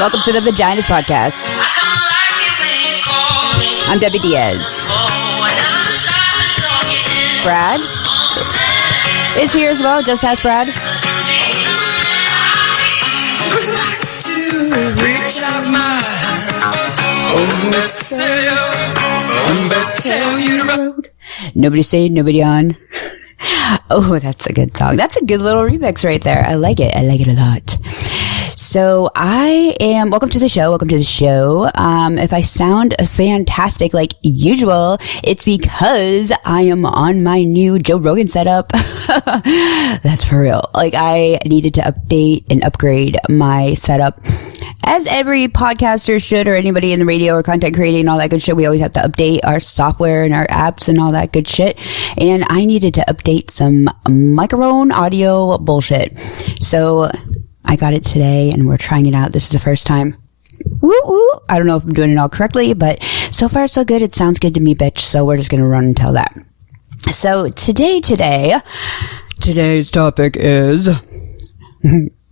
Welcome to the Vaginaz podcast. I'm Debbie Diaz. Brad is here as well. Just ask Brad. Nobody say, nobody on. Oh, that's a good song. That's a good little remix right there. I like it. I like it a lot. So welcome to the show. If I sound fantastic like usual, it's because I am on my new Joe Rogan setup. That's for real. Like, I needed to update and upgrade my setup, as every podcaster should, or anybody in the radio or content creating and all that good shit. We always have to update our software and our apps and all that good shit. And I needed to update some microphone audio bullshit. So I got it today and we're trying it out. This is the first time. Woo woo. I don't know if I'm doing it all correctly, but so far so good. It sounds good to me, bitch. So we're just going to run and tell that. So today's topic is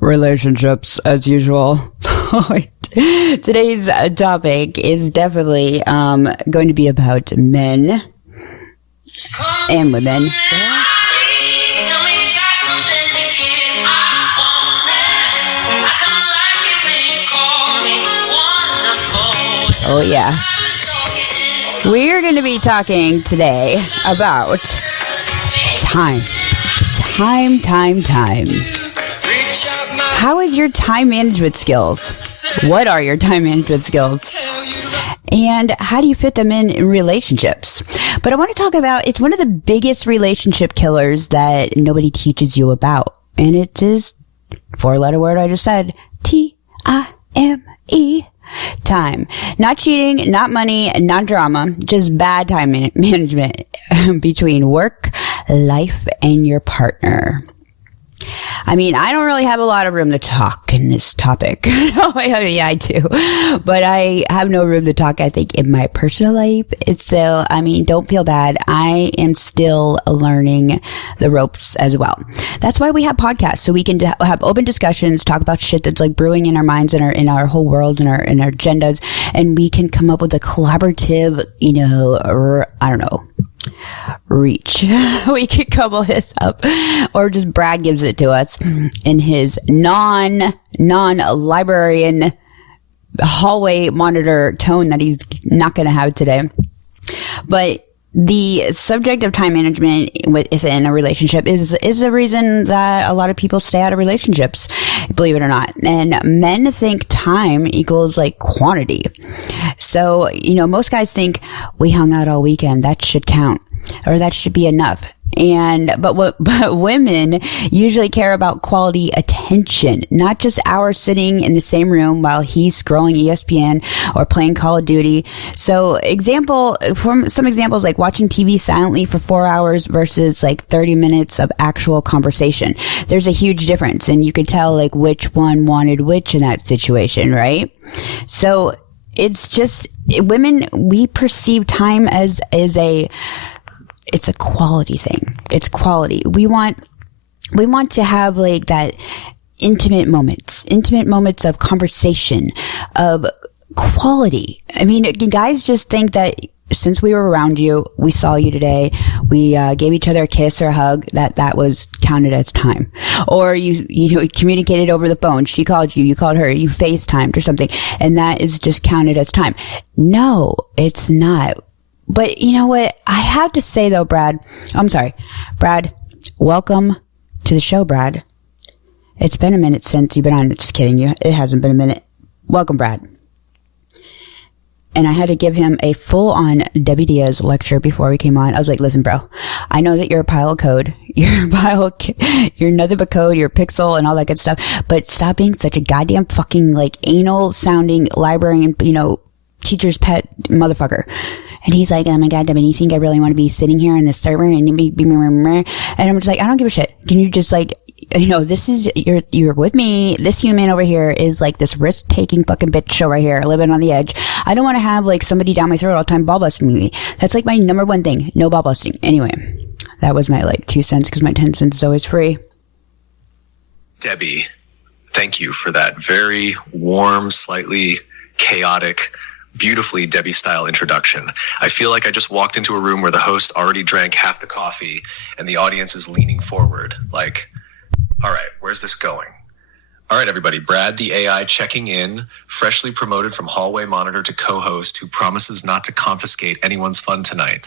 relationships as usual. Today's topic is definitely going to be about men and women. Oh yeah. We're going to be talking today about time. How is your time management skills? What are your time management skills? And how do you fit them in relationships? But I want to talk about, it's one of the biggest relationship killers that nobody teaches you about. And it is 4-letter word I just said, T-I-M-E. Time. Not cheating, not money, not drama, just bad time management between work, life, and your partner. I mean, I don't really have a lot of room to talk in this topic. Yeah, I do. But I have no room to talk, I think, in my personal life. It's still, I mean, don't feel bad. I am still learning the ropes as well. That's why we have podcasts, so we can have open discussions, talk about shit that's like brewing in our minds and in our whole world and our agendas. And we can come up with a collaborative, reach. We could come with up, or just Brad gives it to us in his non-librarian hallway monitor tone that he's not going to have today. But the subject of time management within a relationship is the reason that a lot of people stay out of relationships, believe it or not. And men think time equals like quantity. So, most guys think we hung out all weekend. That should count, or that should be enough. But women usually care about quality attention, not just hours sitting in the same room while he's scrolling ESPN or playing Call of Duty. So some examples like watching TV silently for 4 hours versus like 30 minutes of actual conversation. There's a huge difference, and you could tell like which one wanted which in that situation, right? So it's just women, we perceive time as it's a quality thing. It's quality. We want to have like that intimate moments of conversation, of quality. I mean, guys just think that since we were around you, we saw you today, we gave each other a kiss or a hug, that was counted as time. Or you communicated over the phone. She called you, you called her, you FaceTimed or something, and that is just counted as time. No, it's not. But you know what? I have to say though, Brad, welcome to the show, Brad. It's been a minute since you've been on. Just kidding you. It hasn't been a minute. Welcome, Brad. And I had to give him a full-on Debbie Diaz lecture before we came on. I was like, listen, bro, I know that you're a pile of code. You're nothing but code. You're a pixel and all that good stuff. But stop being such a goddamn fucking like anal-sounding librarian, teacher's pet motherfucker. And he's like, oh my God, Debbie, do you think I really want to be sitting here in this server? And I'm just like, I don't give a shit. Can you just like, this is, you're with me. This human over here is like this risk-taking fucking bitch show right here, living on the edge. I don't want to have like somebody down my throat all the time ball busting me. That's like my number one thing. No ball busting. Anyway, that was my like 2 cents, because my 10 cents is always free. Debbie, Thank you for that very warm, slightly chaotic, beautifully Debbie-style introduction. I feel like I just walked into a room where the host already drank half the coffee and the audience is leaning forward like, all right, where's this going? All right, everybody. Brad, the AI, checking in, freshly promoted from hallway monitor to co-host, who promises not to confiscate anyone's fun tonight.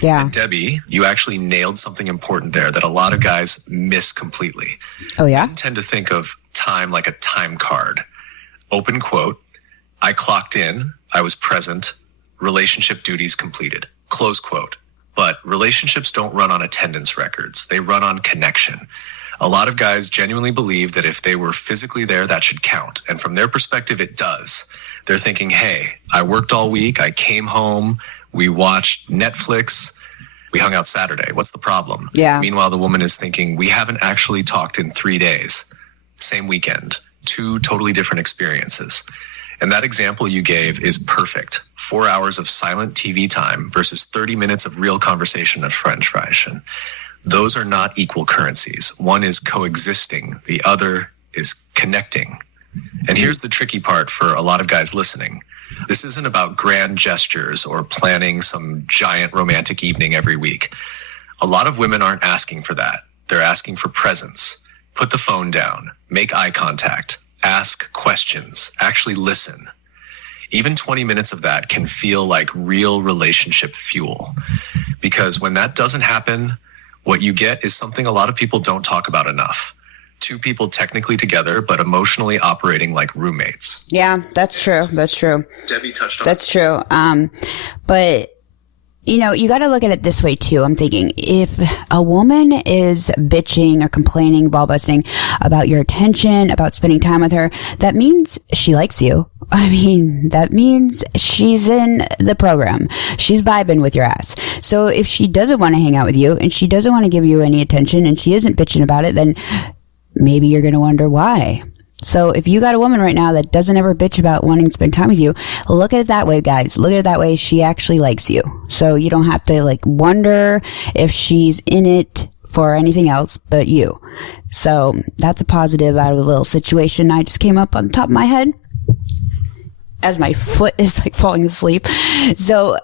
Yeah. And Debbie, you actually nailed something important there that a lot of guys miss completely. Oh, yeah? Men tend to think of time like a time card. Open quote, I clocked in, I was present, relationship duties completed. Close quote. But relationships don't run on attendance records. They run on connection. A lot of guys genuinely believe that if they were physically there, that should count. And from their perspective, it does. They're thinking, hey, I worked all week. I came home. We watched Netflix. We hung out Saturday. What's the problem? Yeah. Meanwhile, the woman is thinking, we haven't actually talked in 3 days. Same weekend. 2 totally different experiences. And that example you gave is perfect. 4 hours of silent TV time versus 30 minutes of real conversation at French fries. Those are not equal currencies. One is coexisting. The other is connecting. And here's the tricky part for a lot of guys listening. This isn't about grand gestures or planning some giant romantic evening every week. A lot of women aren't asking for that. They're asking for presence. Put the phone down. Make eye contact. Ask questions. Actually listen. Even 20 minutes of that can feel like real relationship fuel. Because when that doesn't happen, what you get is something a lot of people don't talk about enough. 2 people technically together, but emotionally operating like roommates. Yeah, that's true. That's true. Debbie touched on That's true. But you know, you got to look at it this way too. I'm thinking if a woman is bitching or complaining, ball busting about your attention, about spending time with her, that means she likes you. I mean, that means she's in the program. She's vibing with your ass. So if she doesn't want to hang out with you and she doesn't want to give you any attention and she isn't bitching about it, then maybe you're going to wonder why. So if you got a woman right now that doesn't ever bitch about wanting to spend time with you, look at it that way, guys. Look at it that way. She actually likes you. So you don't have to like wonder if she's in it for anything else but you. So that's a positive out of the little situation I just came up on the top of my head as my foot is like falling asleep. So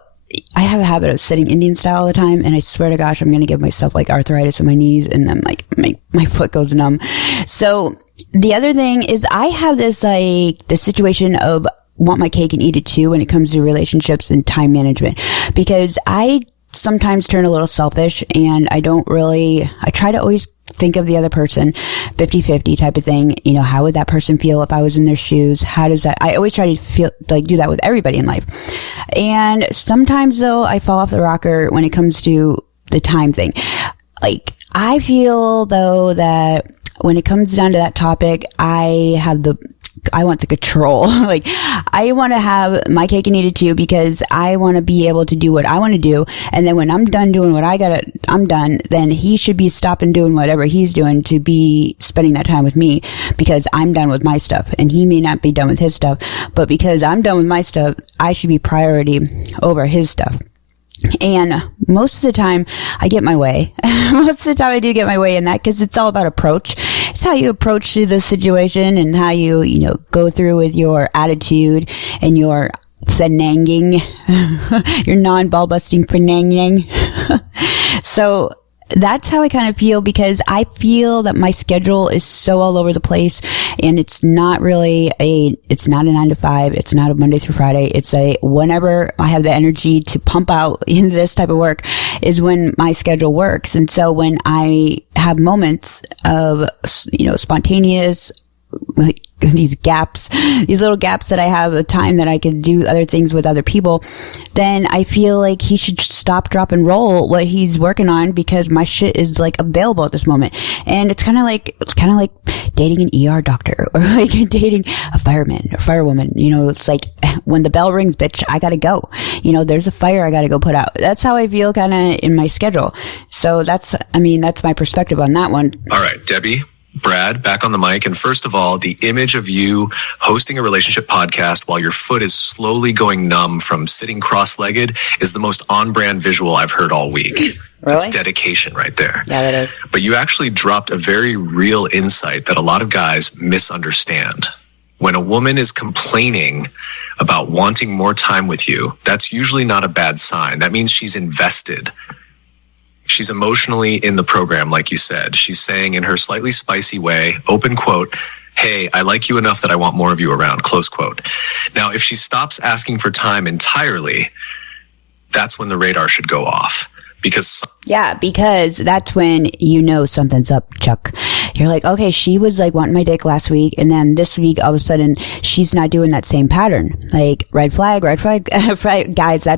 I have a habit of sitting Indian style all the time, and I swear to gosh, I'm going to give myself like arthritis in my knees, and then like my foot goes numb. So the other thing is I have this situation of want my cake and eat it too when it comes to relationships and time management, because I sometimes turn a little selfish and I try to always think of the other person 50-50 type of thing. You know, how would that person feel if I was in their shoes? I always try to do that with everybody in life. And sometimes though, I fall off the rocker when it comes to the time thing. Like, I feel though that when it comes down to that topic, I want the control. Like, I want to have my cake and eat it too, because I want to be able to do what I want to do. And then when I'm done doing what I'm done, then he should be stopping doing whatever he's doing to be spending that time with me, because I'm done with my stuff and he may not be done with his stuff. But because I'm done with my stuff, I should be priority over his stuff. And most of the time I get my way. Most of the time I do get my way in that, because it's all about approach. It's how you approach the situation and how you go through with your attitude and your finanging, your non-ball busting finanging. So that's how I kind of feel, because I feel that my schedule is so all over the place, and it's not it's not a 9 to 5. It's not a Monday through Friday. It's whenever I have the energy to pump out into this type of work is when my schedule works. And so when I have moments of, spontaneous, like these little gaps that I have of time that I could do other things with other people, then I feel like he should stop, drop, and roll what he's working on, because my shit is like available at this moment. And it's kind of like dating an ER doctor, or like dating a fireman or firewoman. It's like, when the bell rings, bitch, I gotta go. There's a fire I gotta go put out. That's how I feel kind of in my schedule. So that's my perspective on that one. All right, Debbie. Brad, back on the mic. And first of all, the image of you hosting a relationship podcast while your foot is slowly going numb from sitting cross-legged is the most on-brand visual I've heard all week. Really? That's dedication right there. Yeah, that is. But you actually dropped a very real insight that a lot of guys misunderstand. When a woman is complaining about wanting more time with you, that's usually not a bad sign. That means she's invested. She's emotionally in the program, like you said. She's saying in her slightly spicy way, open quote, "Hey, I like you enough that I want more of you around," close quote. Now, if she stops asking for time entirely, that's when the radar should go off. Because that's when you know something's up, Chuck. You're like, okay, she was like wanting my dick last week, and then this week all of a sudden she's not doing that same pattern. Like red flag, guys.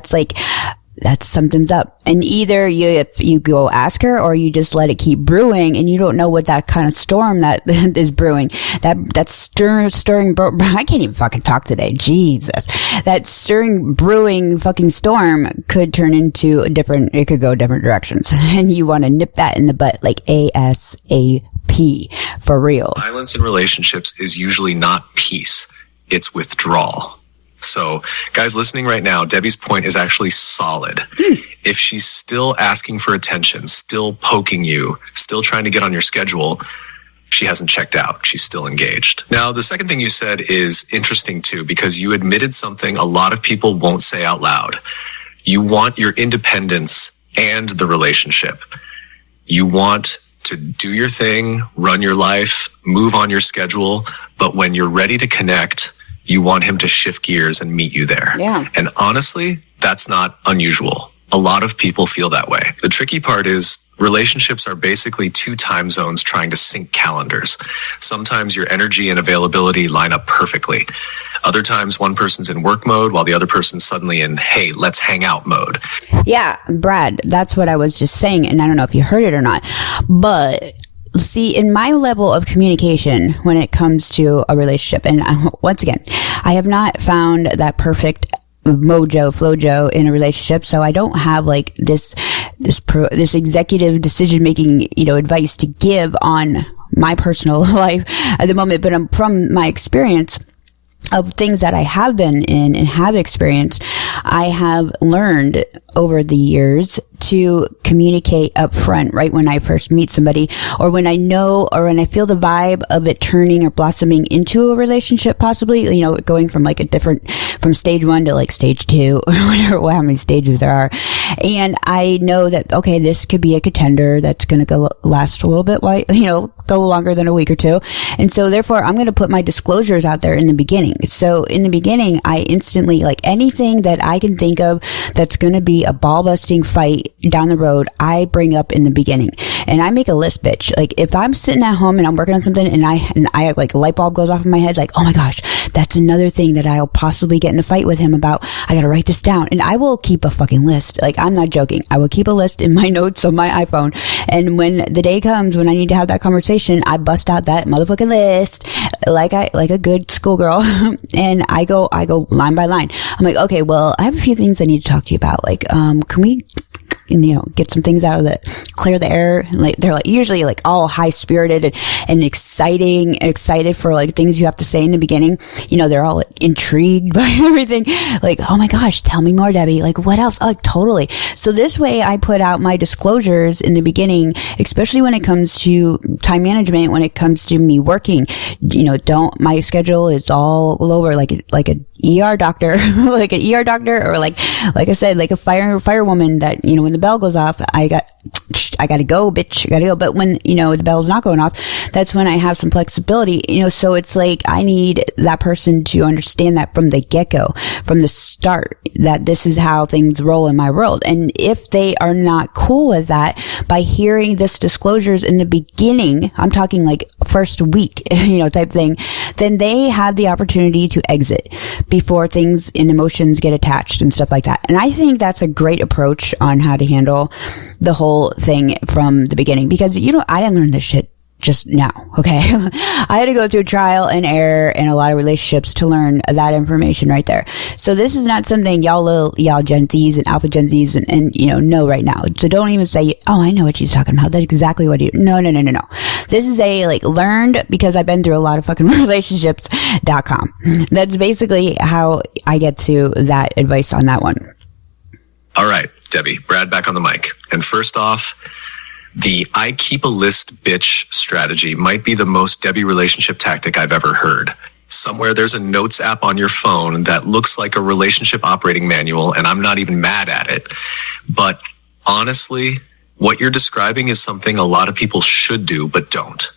That's something's up. And either you go ask her, or you just let it keep brewing, and you don't know what that kind of storm that is brewing. That stirring, I can't even fucking talk today. Jesus. That brewing fucking storm could turn into it could go different directions. And you want to nip that in the butt, like ASAP, for real. Violence in relationships is usually not peace. It's withdrawal. So guys listening right now, Debbie's point is actually solid. If she's still asking for attention, still poking you, still trying to get on your schedule, she hasn't checked out. She's still engaged. Now, the second thing you said is interesting too, because you admitted something a lot of people won't say out loud. You want your independence and the relationship. You want to do your thing, run your life, move on your schedule. But when you're ready to connect, you want him to shift gears and meet you there. Yeah. And honestly, that's not unusual. A lot of people feel that way. The tricky part is relationships are basically two time zones trying to sync calendars. Sometimes your energy and availability line up perfectly. Other times one person's in work mode while the other person's suddenly in, hey, let's hang out mode. Yeah, Brad, that's what I was just saying. And I don't know if you heard it or not, but see, in my level of communication when it comes to a relationship, and once again, I have not found that perfect flojo in a relationship, so I don't have like this executive decision making, advice to give on my personal life at the moment. But from my experience of things that I have been in and have experienced, I have learned over the years to communicate up front, right when I first meet somebody, or when I know, or when I feel the vibe of it turning or blossoming into a relationship, possibly, going from from stage 1 to like stage 2, or whatever, how many stages there are. And I know that, okay, this could be a contender that's going to last a little bit, go longer than a week or two. And so therefore I'm going to put my disclosures out there in the beginning. So in the beginning, I instantly, like anything that I can think of that's going to be a ball busting fight down the road, I bring up in the beginning, and I make a list, bitch. Like if I'm sitting at home and I'm working on something and I like a light bulb goes off in my head, like, oh my gosh, that's another thing that I'll possibly get in a fight with him about. I got to write this down, and I will keep a fucking list. Like I'm not joking. I will keep a list in my notes on my iPhone. And when the day comes when I need to have that conversation, I bust out that motherfucking list like a good schoolgirl. And I go line by line. I'm like, okay, well, I have a few things I need to talk to you about. Like, can we, get some things out of clear the air. And like, they're like usually like all high spirited and excited for like things you have to say in the beginning. They're all like, intrigued by everything. Like, oh my gosh, tell me more, Debbie. Like what else? Oh, totally. So this way I put out my disclosures in the beginning, especially when it comes to time management, when it comes to me working, my schedule is all over like a ER doctor, like an ER doctor, or like I said, like a firewoman that, when the bell goes off, I gotta go, bitch, I gotta go. But when, the bell's not going off, that's when I have some flexibility, so it's like, I need that person to understand that from the get-go, from the start, that this is how things roll in my world. And if they are not cool with that, by hearing this disclosures in the beginning, I'm talking like first week, type thing, then they have the opportunity to exit before things and emotions get attached and stuff like that. And I think that's a great approach on how to handle the whole thing from the beginning, because I didn't learn this shit just now. Okay. I had to go through trial and error in a lot of relationships to learn that information right there. So this is not something y'all Gen Zs and Alpha Gen Zs and know right now. So don't even say, oh, I know what she's talking about. That's exactly what you, no. This is a learned because I've been through a lot of fucking relationships.com. That's basically how I get to that advice on that one. All right. Debbie, Brad back on the mic. And first off, the I keep a list bitch strategy might be the most Debbie relationship tactic I've ever heard. Somewhere there's a notes app on your phone that looks like a relationship operating manual, and I'm not even mad at it. But honestly, what you're describing is something a lot of people should do, but don't.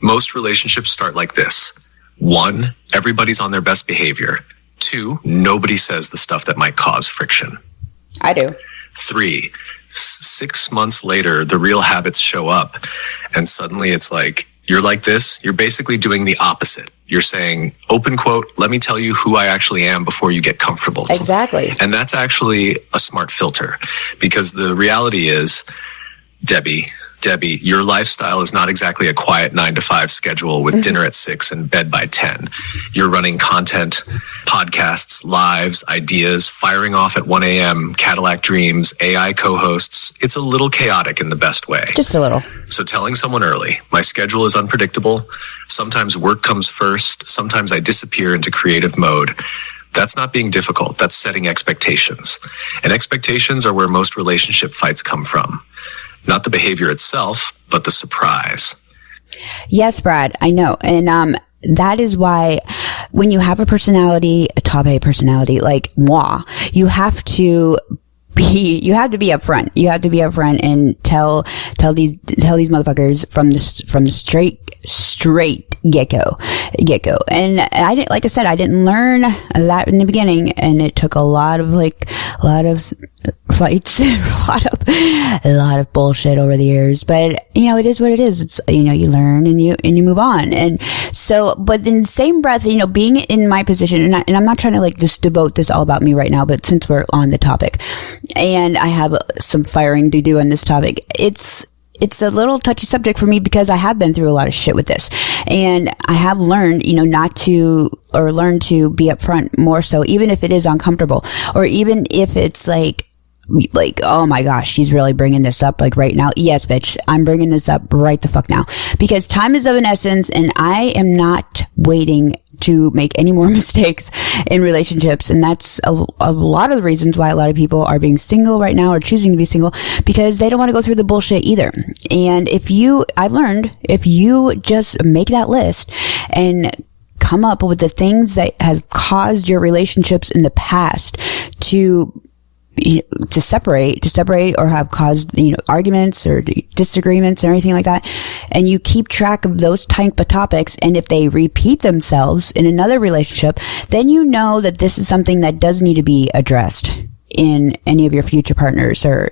Most relationships start like this. 1, everybody's on their best behavior. 2, nobody says the stuff that might cause friction. I do. 3, 6 months later, the real habits show up, and suddenly it's like, you're like this, you're basically doing the opposite. You're saying, open quote, let me tell you who I actually am before you get comfortable. Exactly. And that's actually a smart filter, because the reality is, Debbie, your lifestyle is not exactly a quiet 9-to-5 schedule with dinner at 6 and bed by 10. You're running content, podcasts, lives, ideas, firing off at 1 a.m., Cadillac dreams, AI co-hosts. It's a little chaotic in the best way. Just a little. So telling someone early, my schedule is unpredictable. Sometimes work comes first. Sometimes I disappear into creative mode. That's not being difficult. That's setting expectations. And expectations are where most relationship fights come from. Not the behavior itself, but the surprise. Yes, Brad, I know. And that is why when you have a personality, a top A personality like moi, you have to be upfront. You have to be upfront and tell these motherfuckers from the straight get-go. And I didn't, like I said, I didn't learn that in the beginning, and it took a lot of fights, a lot of bullshit over the years. But it is what it is. It's, you learn and you move on. And so, but in the same breath, being in my position, and I'm not trying to just devote this all about me right now, but since we're on the topic and I have some firing to do on this topic, it's a little touchy subject for me because I have been through a lot of shit with this, and I have learned, learn to be upfront more so, even if it is uncomfortable, or even if it's like, oh my gosh, she's really bringing this up right now. Yes, bitch, I'm bringing this up right the fuck now, because time is of an essence, and I am not waiting to make any more mistakes in relationships. And that's a lot of the reasons why a lot of people are being single right now, or choosing to be single, because they don't want to go through the bullshit either. And I've learned, if you just make that list and come up with the things that has caused your relationships in the past to separate or have caused, arguments or disagreements or anything like that. And you keep track of those type of topics. And if they repeat themselves in another relationship, then you know that this is something that does need to be addressed in any of your future partners, or,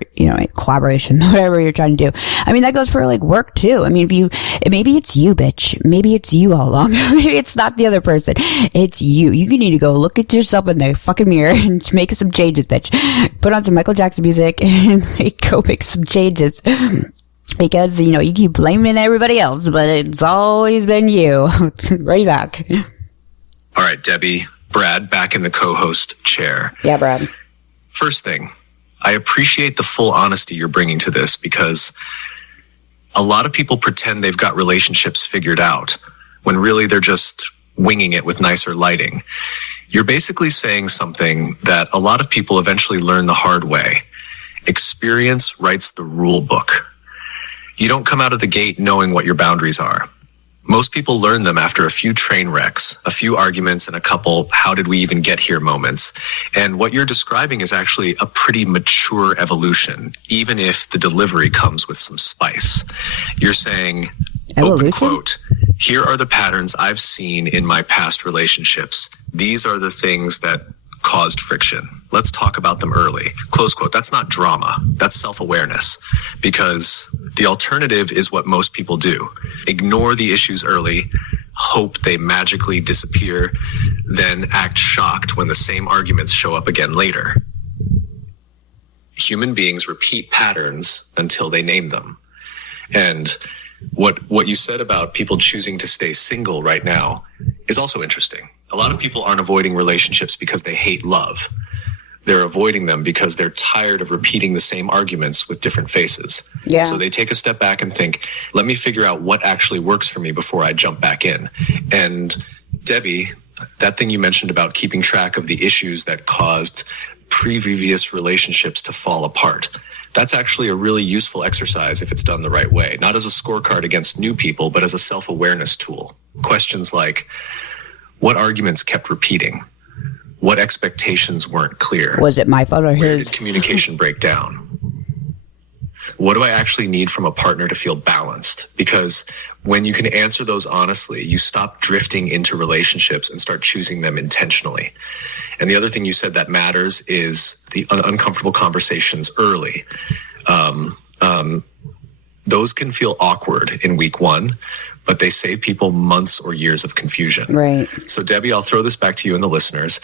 collaboration, whatever you're trying to do. I mean, that goes for work too. I mean, maybe it's you, bitch. Maybe it's you all along. Maybe it's not the other person. It's you. You need to go look at yourself in the fucking mirror and make some changes, bitch. Put on some Michael Jackson music and go make some changes. Because, you keep blaming everybody else, but it's always been you. Right back. All right, Debbie, Brad back in the co-host chair. Yeah, Brad. First thing, I appreciate the full honesty you're bringing to this, because a lot of people pretend they've got relationships figured out when really they're just winging it with nicer lighting. You're basically saying something that a lot of people eventually learn the hard way. Experience writes the rule book. You don't come out of the gate knowing what your boundaries are. Most people learn them after a few train wrecks, a few arguments, and a couple how did we even get here moments. And what you're describing is actually a pretty mature evolution, even if the delivery comes with some spice. You're saying, open quote, here are the patterns I've seen in my past relationships. These are the things that caused friction. Let's talk about them early. Close quote. That's not drama. That's self-awareness. Because the alternative is what most people do. Ignore the issues early, hope they magically disappear, then act shocked when the same arguments show up again later. Human beings repeat patterns until they name them. And what you said about people choosing to stay single right now is also interesting. A lot of people aren't avoiding relationships because they hate love. They're avoiding them because they're tired of repeating the same arguments with different faces. Yeah. So they take a step back and think, let me figure out what actually works for me before I jump back in. And Debbie, that thing you mentioned about keeping track of the issues that caused previous relationships to fall apart. That's actually a really useful exercise if it's done the right way, not as a scorecard against new people, but as a self-awareness tool. Questions like, what arguments kept repeating? What expectations weren't clear? Was it my fault or Where his? did communication break down? What do I actually need from a partner to feel balanced? Because when you can answer those honestly, you stop drifting into relationships and start choosing them intentionally. And the other thing you said that matters is the uncomfortable conversations early. Those can feel awkward in week one, but they save people months or years of confusion. Right. So Debbie, I'll throw this back to you and the listeners.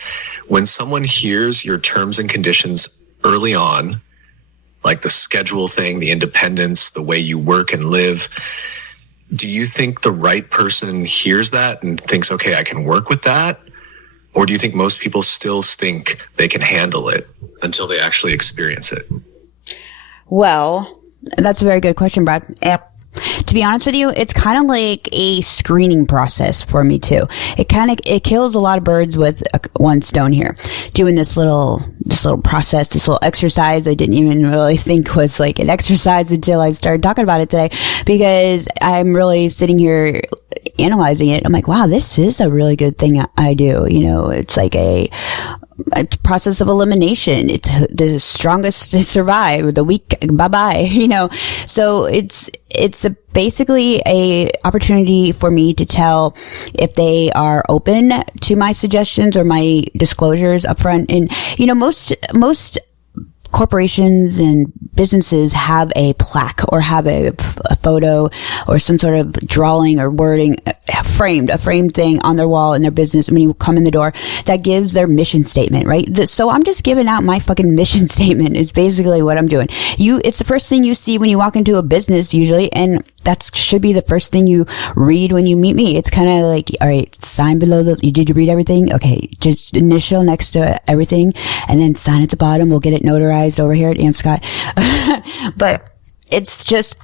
When someone hears your terms and conditions early on, like the schedule thing, the independence, the way you work and live, do you think the right person hears that and thinks, okay, I can work with that? Or do you think most people still think they can handle it until they actually experience it? Well, that's a very good question, Brad. To be honest with you, it's kind of like a screening process for me too. It kills a lot of birds with one stone here. Doing this little process, this little exercise I didn't even really think was like an exercise until I started talking about it today, because I'm really sitting here analyzing it. I'm like, wow, this is a really good thing I do. You know, it's like a process of elimination. It's the strongest to survive, the weak, bye-bye, you know. So it's basically a opportunity for me to tell if they are open to my suggestions or my disclosures upfront. And, you know, most corporations and businesses have a plaque or have a photo or some sort of drawing or wording, a framed thing on their wall in their business when you come in the door that gives their mission statement, right? So I'm just giving out my fucking mission statement is basically what I'm doing. It's the first thing you see when you walk into a business usually, and that should be the first thing you read when you meet me. It's kind of like, all right, sign below did you read everything? Okay, just initial next to everything and then sign at the bottom. We'll get it notarized over here at Scott. But it's just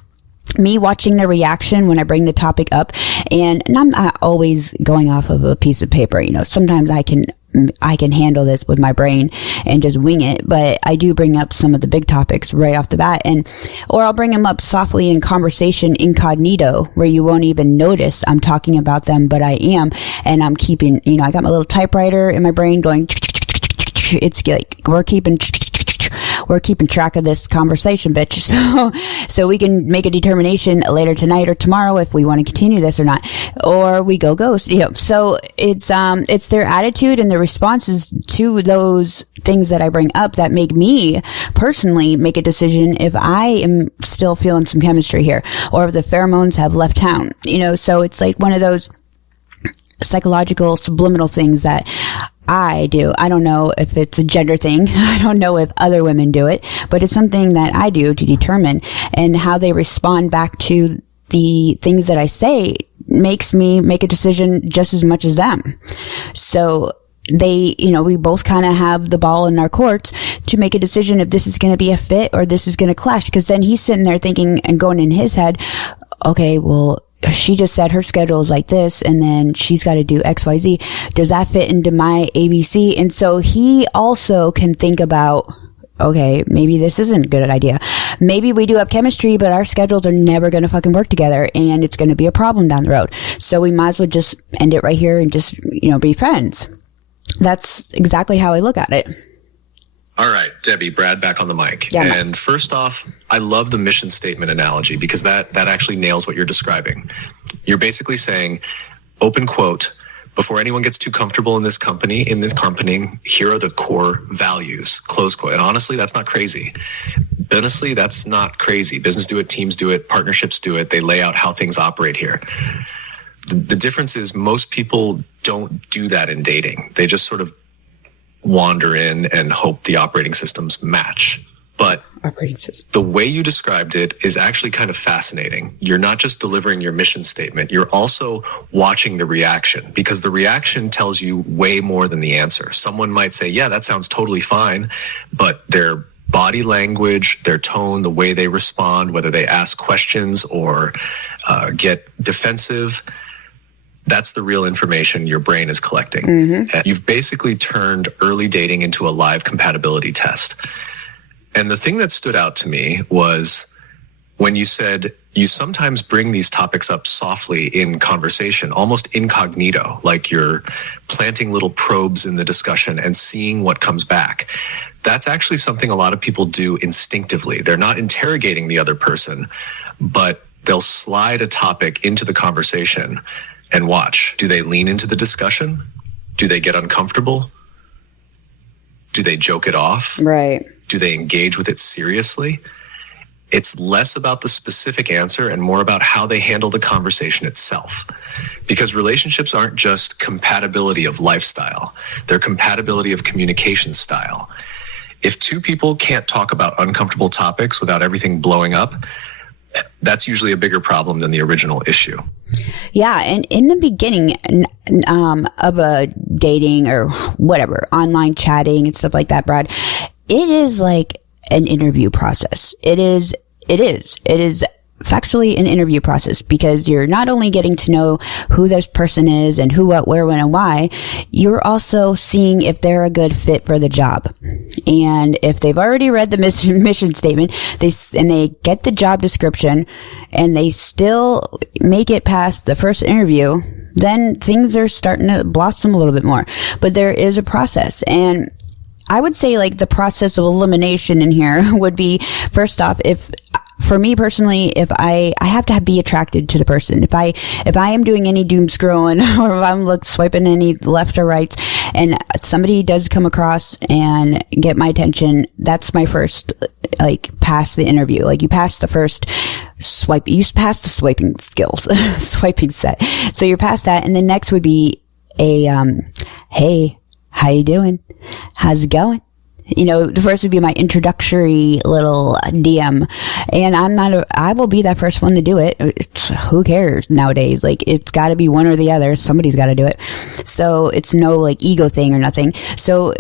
me watching their reaction when I bring the topic up, and I'm not always going off of a piece of paper. You know, sometimes I can handle this with my brain and just wing it, but I do bring up some of the big topics right off the bat, or I'll bring them up softly in conversation incognito where you won't even notice I'm talking about them, but I am, and I'm keeping, you know, I got my little typewriter in my brain going, it's like we're keeping track of this conversation, bitch. So we can make a determination later tonight or tomorrow if we want to continue this or not, or we go ghost. You know, so it's their attitude and their responses to those things that I bring up that make me personally make a decision if I am still feeling some chemistry here or if the pheromones have left town. You know, so it's like one of those psychological subliminal things that I do. I don't know if it's a gender thing. I don't know if other women do it, but it's something that I do to determine, and how they respond back to the things that I say makes me make a decision just as much as them. So they, you know, we both kind of have the ball in our courts to make a decision if this is going to be a fit or this is going to clash, because then he's sitting there thinking and going in his head, okay, well, she just said her schedule is like this, and then she's got to do XYZ. Does that fit into my ABC? And so he also can think about, okay, maybe this isn't a good idea. Maybe we do have chemistry, but our schedules are never going to fucking work together, and it's going to be a problem down the road. So we might as well just end it right here and just, you know, be friends. That's exactly how I look at it. All right, Debbie, Brad back on the mic. Yeah. And first off, I love the mission statement analogy because that actually nails what you're describing. You're basically saying, open quote, before anyone gets too comfortable in this company, here are the core values, close quote. And honestly, that's not crazy. Honestly, that's not crazy. Business do it, teams do it, partnerships do it. They lay out how things operate here. The difference is most people don't do that in dating. They just sort of wander in and hope the operating systems match. But the way you described it is actually kind of fascinating. You're not just delivering your mission statement, you're also watching the reaction, because the reaction tells you way more than the answer. Someone might say, yeah, that sounds totally fine, but their body language, their tone, the way they respond, whether they ask questions or get defensive, That's the real information your brain is collecting. And you've basically turned early dating into a live compatibility test. And the thing that stood out to me was when you said you sometimes bring these topics up softly in conversation, almost incognito, like you're planting little probes in the discussion and seeing what comes back. That's actually something a lot of people do instinctively. They're not interrogating the other person, but they'll slide a topic into the conversation and watch. Do they lean into the discussion? Do they get uncomfortable? Do they joke it off? Right. Do they engage with it seriously? It's less about the specific answer and more about how they handle the conversation itself. Because relationships aren't just compatibility of lifestyle. They're compatibility of communication style. If two people can't talk about uncomfortable topics without everything blowing up, that's usually a bigger problem than the original issue. Yeah. And in the beginning of a dating or whatever, online chatting and stuff like that, Brad, it is like an interview process. It is factually an interview process because you're not only getting to know who this person is and who, what, where, when, and why, you're also seeing if they're a good fit for the job. And if they've already read the mission statement, they get the job description and they still make it past the first interview, then things are starting to blossom a little bit more. But there is a process. And I would say like the process of elimination in here would be, first off, for me personally, if I have to be attracted to the person. If I am doing any doom scrolling or if I'm swiping any left or right and somebody does come across and get my attention, that's my first, pass the interview. Like you pass the first swipe, you pass the swiping skills, swiping set. So you're past that. And then next would be a, hey, how you doing? How's it going? The first would be my introductory little DM. And I will be that first one to do it. Who cares nowadays? It's gotta be one or the other. Somebody's gotta do it. So it's no ego thing or nothing. So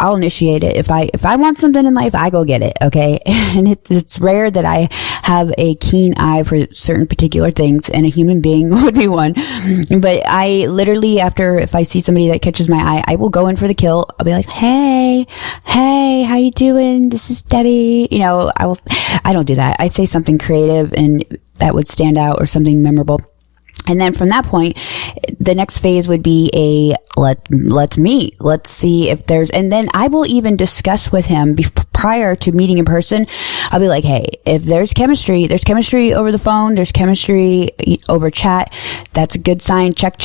I'll initiate it. If I want something in life, I go get it. Okay. And it's rare that I have a keen eye for certain particular things, and a human being would be one. But I literally, if I see somebody that catches my eye, I will go in for the kill. I'll be like, hey, how you doing? This is Debbie. I don't do that. I say something creative and that would stand out or something memorable. And then from that point, the next phase would be let's meet. Let's see if and then I will even discuss with him prior to meeting in person. I'll be like, hey, if there's chemistry over the phone, there's chemistry over chat. That's a good sign. Check.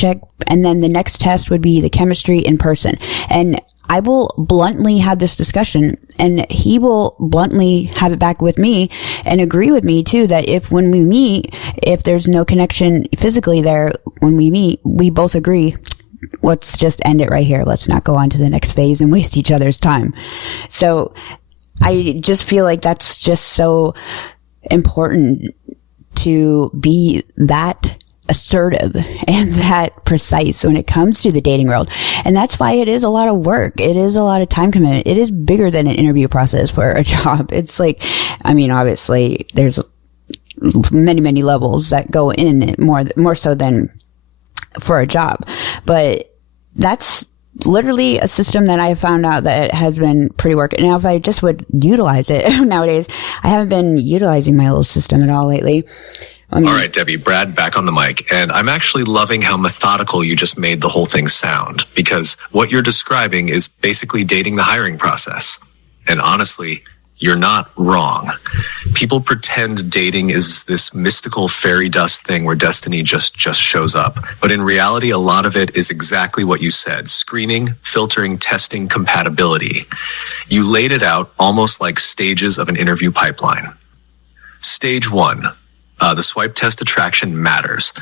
And then the next test would be the chemistry in person. And I will bluntly have this discussion and he will bluntly have it back with me and agree with me too that when we meet, if there's no connection physically there, when we meet, we both agree, let's just end it right here. Let's not go on to the next phase and waste each other's time. So I just feel like that's just so important to be that assertive and that precise when it comes to the dating world. And that's why it is a lot of work. It is a lot of time commitment. It is bigger than an interview process for a job. It's obviously there's many levels that go in more so than for a job. But that's literally a system that I found out that has been pretty working. Now, if I just would utilize it nowadays, I haven't been utilizing my little system at all lately. All right, Debbie, Brad back on the mic. And I'm actually loving how methodical you just made the whole thing sound, because what you're describing is basically dating the hiring process. And honestly, you're not wrong. People pretend dating is this mystical fairy dust thing where destiny just shows up. But in reality, a lot of it is exactly what you said: screening, filtering, testing, compatibility. You laid it out almost like stages of an interview pipeline. Stage 1. The swipe test attraction matters.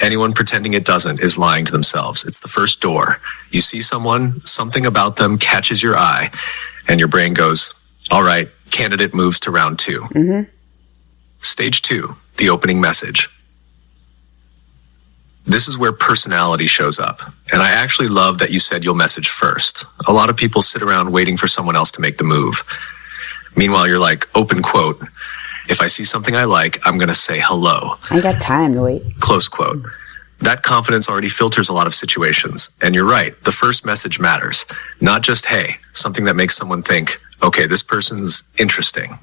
Anyone pretending it doesn't is lying to themselves. It's the first door. You see someone, something about them catches your eye, and your brain goes, all right, candidate moves to round 2. Mm-hmm. Stage 2, the opening message. This is where personality shows up. And I actually love that you said you'll message first. A lot of people sit around waiting for someone else to make the move. Meanwhile, you're like, open quote, if I see something I like, I'm going to say hello. I got time to wait. Close quote. That confidence already filters a lot of situations. And you're right, the first message matters. Not just, hey, something that makes someone think, okay, this person's interesting.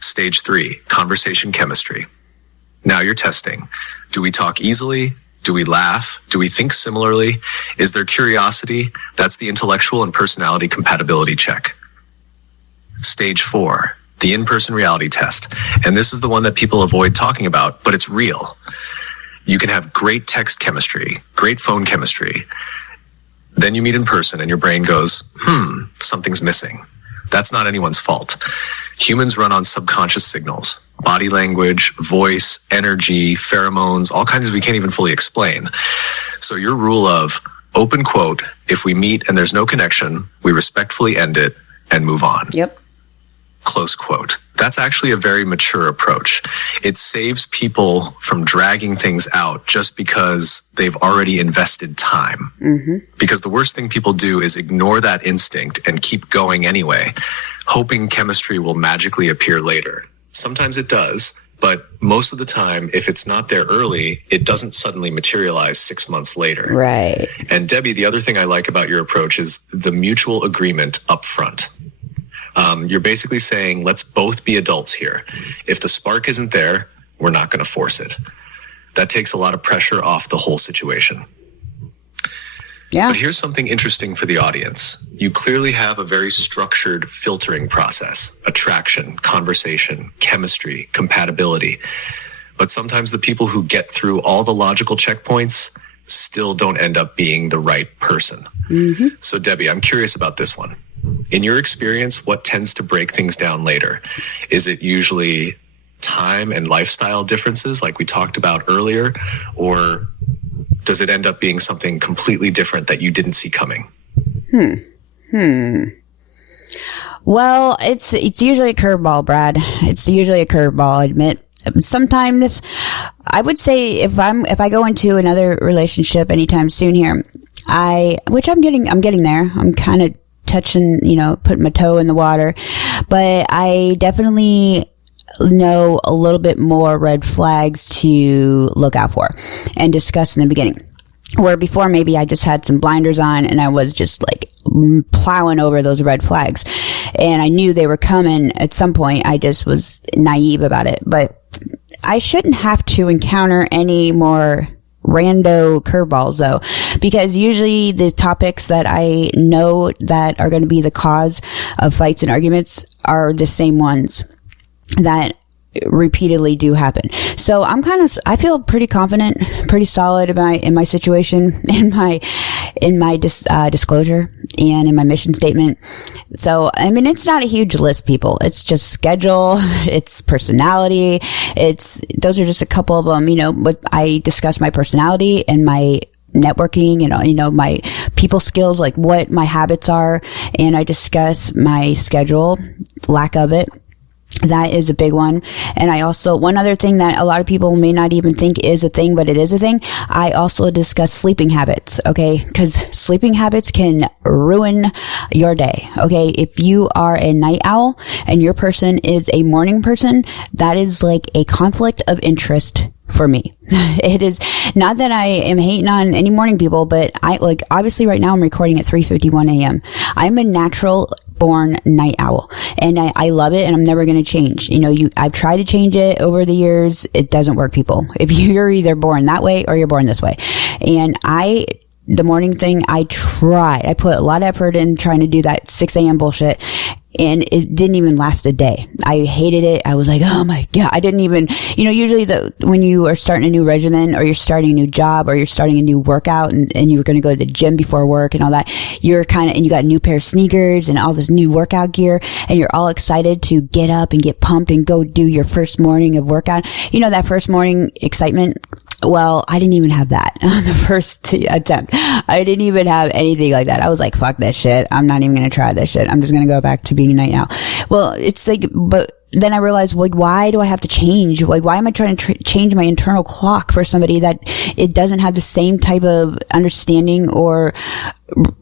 Stage 3, conversation chemistry. Now you're testing. Do we talk easily? Do we laugh? Do we think similarly? Is there curiosity? That's the intellectual and personality compatibility check. Stage 4, the in-person reality test. And this is the one that people avoid talking about, but it's real. You can have great text chemistry, great phone chemistry. Then you meet in person and your brain goes, something's missing. That's not anyone's fault. Humans run on subconscious signals, body language, voice, energy, pheromones, all kinds we can't even fully explain. So your rule of open quote, if we meet and there's no connection, we respectfully end it and move on. Yep. Close quote. That's actually a very mature approach. It saves people from dragging things out just because they've already invested time. Because the worst thing people do is ignore that instinct and keep going anyway, hoping chemistry will magically appear later. Sometimes it does, but most of the time, if it's not there early, it doesn't suddenly materialize 6 months later. Right. And Debbie, the other thing I like about your approach is the mutual agreement up front. You're basically saying, let's both be adults here. If the spark isn't there, we're not going to force it. That takes a lot of pressure off the whole situation. Yeah. But here's something interesting for the audience. You clearly have a very structured filtering process: attraction, conversation, chemistry, compatibility. But sometimes the people who get through all the logical checkpoints still don't end up being the right person. So Debbie, I'm curious about this one. In your experience, what tends to break things down later? Is it usually time and lifestyle differences like we talked about earlier? Or does it end up being something completely different that you didn't see coming? Well, it's usually a curveball, Brad. It's usually a curveball, I admit. Sometimes I would say if I go into another relationship anytime soon here, I'm getting there. I'm kind of touching, putting my toe in the water, but I definitely know a little bit more red flags to look out for and discuss in the beginning. Where before maybe I just had some blinders on and I was just like plowing over those red flags and I knew they were coming at some point. I just was naive about it, but I shouldn't have to encounter any more rando curveballs though, because usually the topics that I know that are going to be the cause of fights and arguments are the same ones that repeatedly do happen. So I feel pretty confident, pretty solid in my situation, in my disclosure and in my mission statement. So, I mean, it's not a huge list, people. It's just schedule, it's personality. Those are just a couple of them, but I discuss my personality and my networking and, my people skills, like what my habits are. And I discuss my schedule, lack of it. That is a big one. And one other thing that a lot of people may not even think is a thing, but it is a thing. I also discuss sleeping habits. Okay. Cause sleeping habits can ruin your day. Okay. If you are a night owl and your person is a morning person, that is like a conflict of interest for me. It is not that I am hating on any morning people, but obviously right now I'm recording at 3:51 a.m. I'm a natural born night owl and I love it and I'm never going to change. I've tried to change it over the years. It doesn't work, people. If you're either born that way or you're born this way. And the morning thing, I put a lot of effort in trying to do that 6 a.m. bullshit. And it didn't even last a day. I hated it. I was like, oh my God. I didn't even, usually when you are starting a new regimen or you're starting a new job or you're starting a new workout and you're going to go to the gym before work and all that, and you got a new pair of sneakers and all this new workout gear and you're all excited to get up and get pumped and go do your first morning of workout. That first morning excitement. Well, I didn't even have that on the first attempt. I didn't even have anything like that. I was like, fuck this shit. I'm not even going to try this shit. I'm just going to go back to being a night owl. Well, it's like, but then I realized, why do I have to change? Why am I trying to change my internal clock for somebody that it doesn't have the same type of understanding or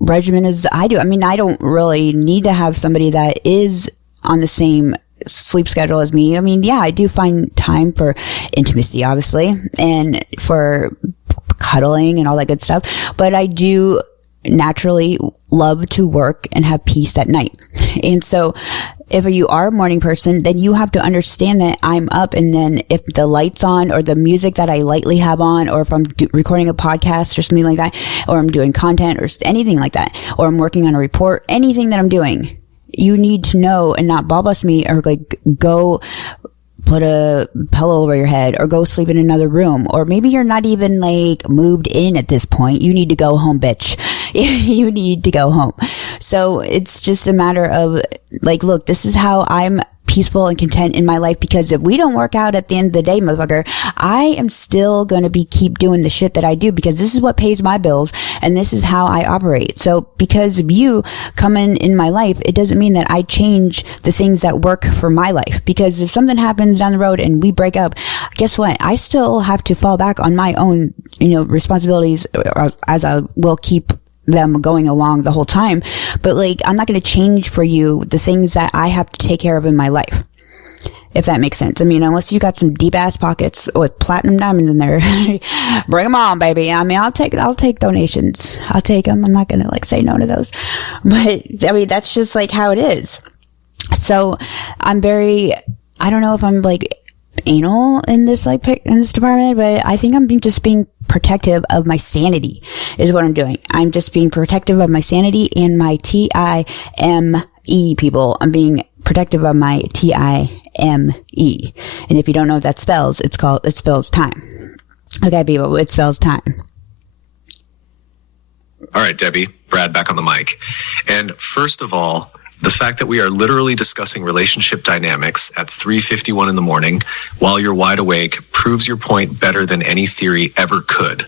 regimen as I do? I mean, I don't really need to have somebody that is on the same sleep schedule as me. I mean, yeah, I do find time for intimacy, obviously, and for cuddling and all that good stuff. But I do naturally love to work and have peace at night. And so if you are a morning person, then you have to understand that I'm up, and then if the light's on or the music that I lightly have on, or if I'm recording a podcast or something like that, or I'm doing content or anything like that, or I'm working on a report, anything that I'm doing, you need to know and not ball bust me or like go put a pillow over your head or go sleep in another room. Or maybe you're not even like moved in at this point. You need to go home, bitch. You need to go home. So it's just a matter of like, look, this is how I'm peaceful and content in my life, because if we don't work out at the end of the day, motherfucker, I am still going to keep doing the shit that I do, because this is what pays my bills and this is how I operate. So because of you coming in my life, it doesn't mean that I change the things that work for my life, because if something happens down the road and we break up, guess what? I still have to fall back on my own, responsibilities, as I will keep them going along the whole time. But like, I'm not going to change for you the things that I have to take care of in my life, if that makes sense. I mean, unless you got some deep ass pockets with platinum diamonds in there, bring them on, baby. I mean, I'll take donations. I'll take them. I'm not going to like say no to those, but I mean, that's just like how it is. So I don't know if I'm like anal in this department, but I think I'm just being protective of my sanity is what I'm doing. I'm just being protective of my sanity and my TIME people. I'm being protective of my TIME. And if you don't know what that spells, it spells time. Okay, people, it spells time. All right, Debbie, Brad back on the mic. And first of all, the fact that we are literally discussing relationship dynamics at 3:51 in the morning while you're wide awake proves your point better than any theory ever could.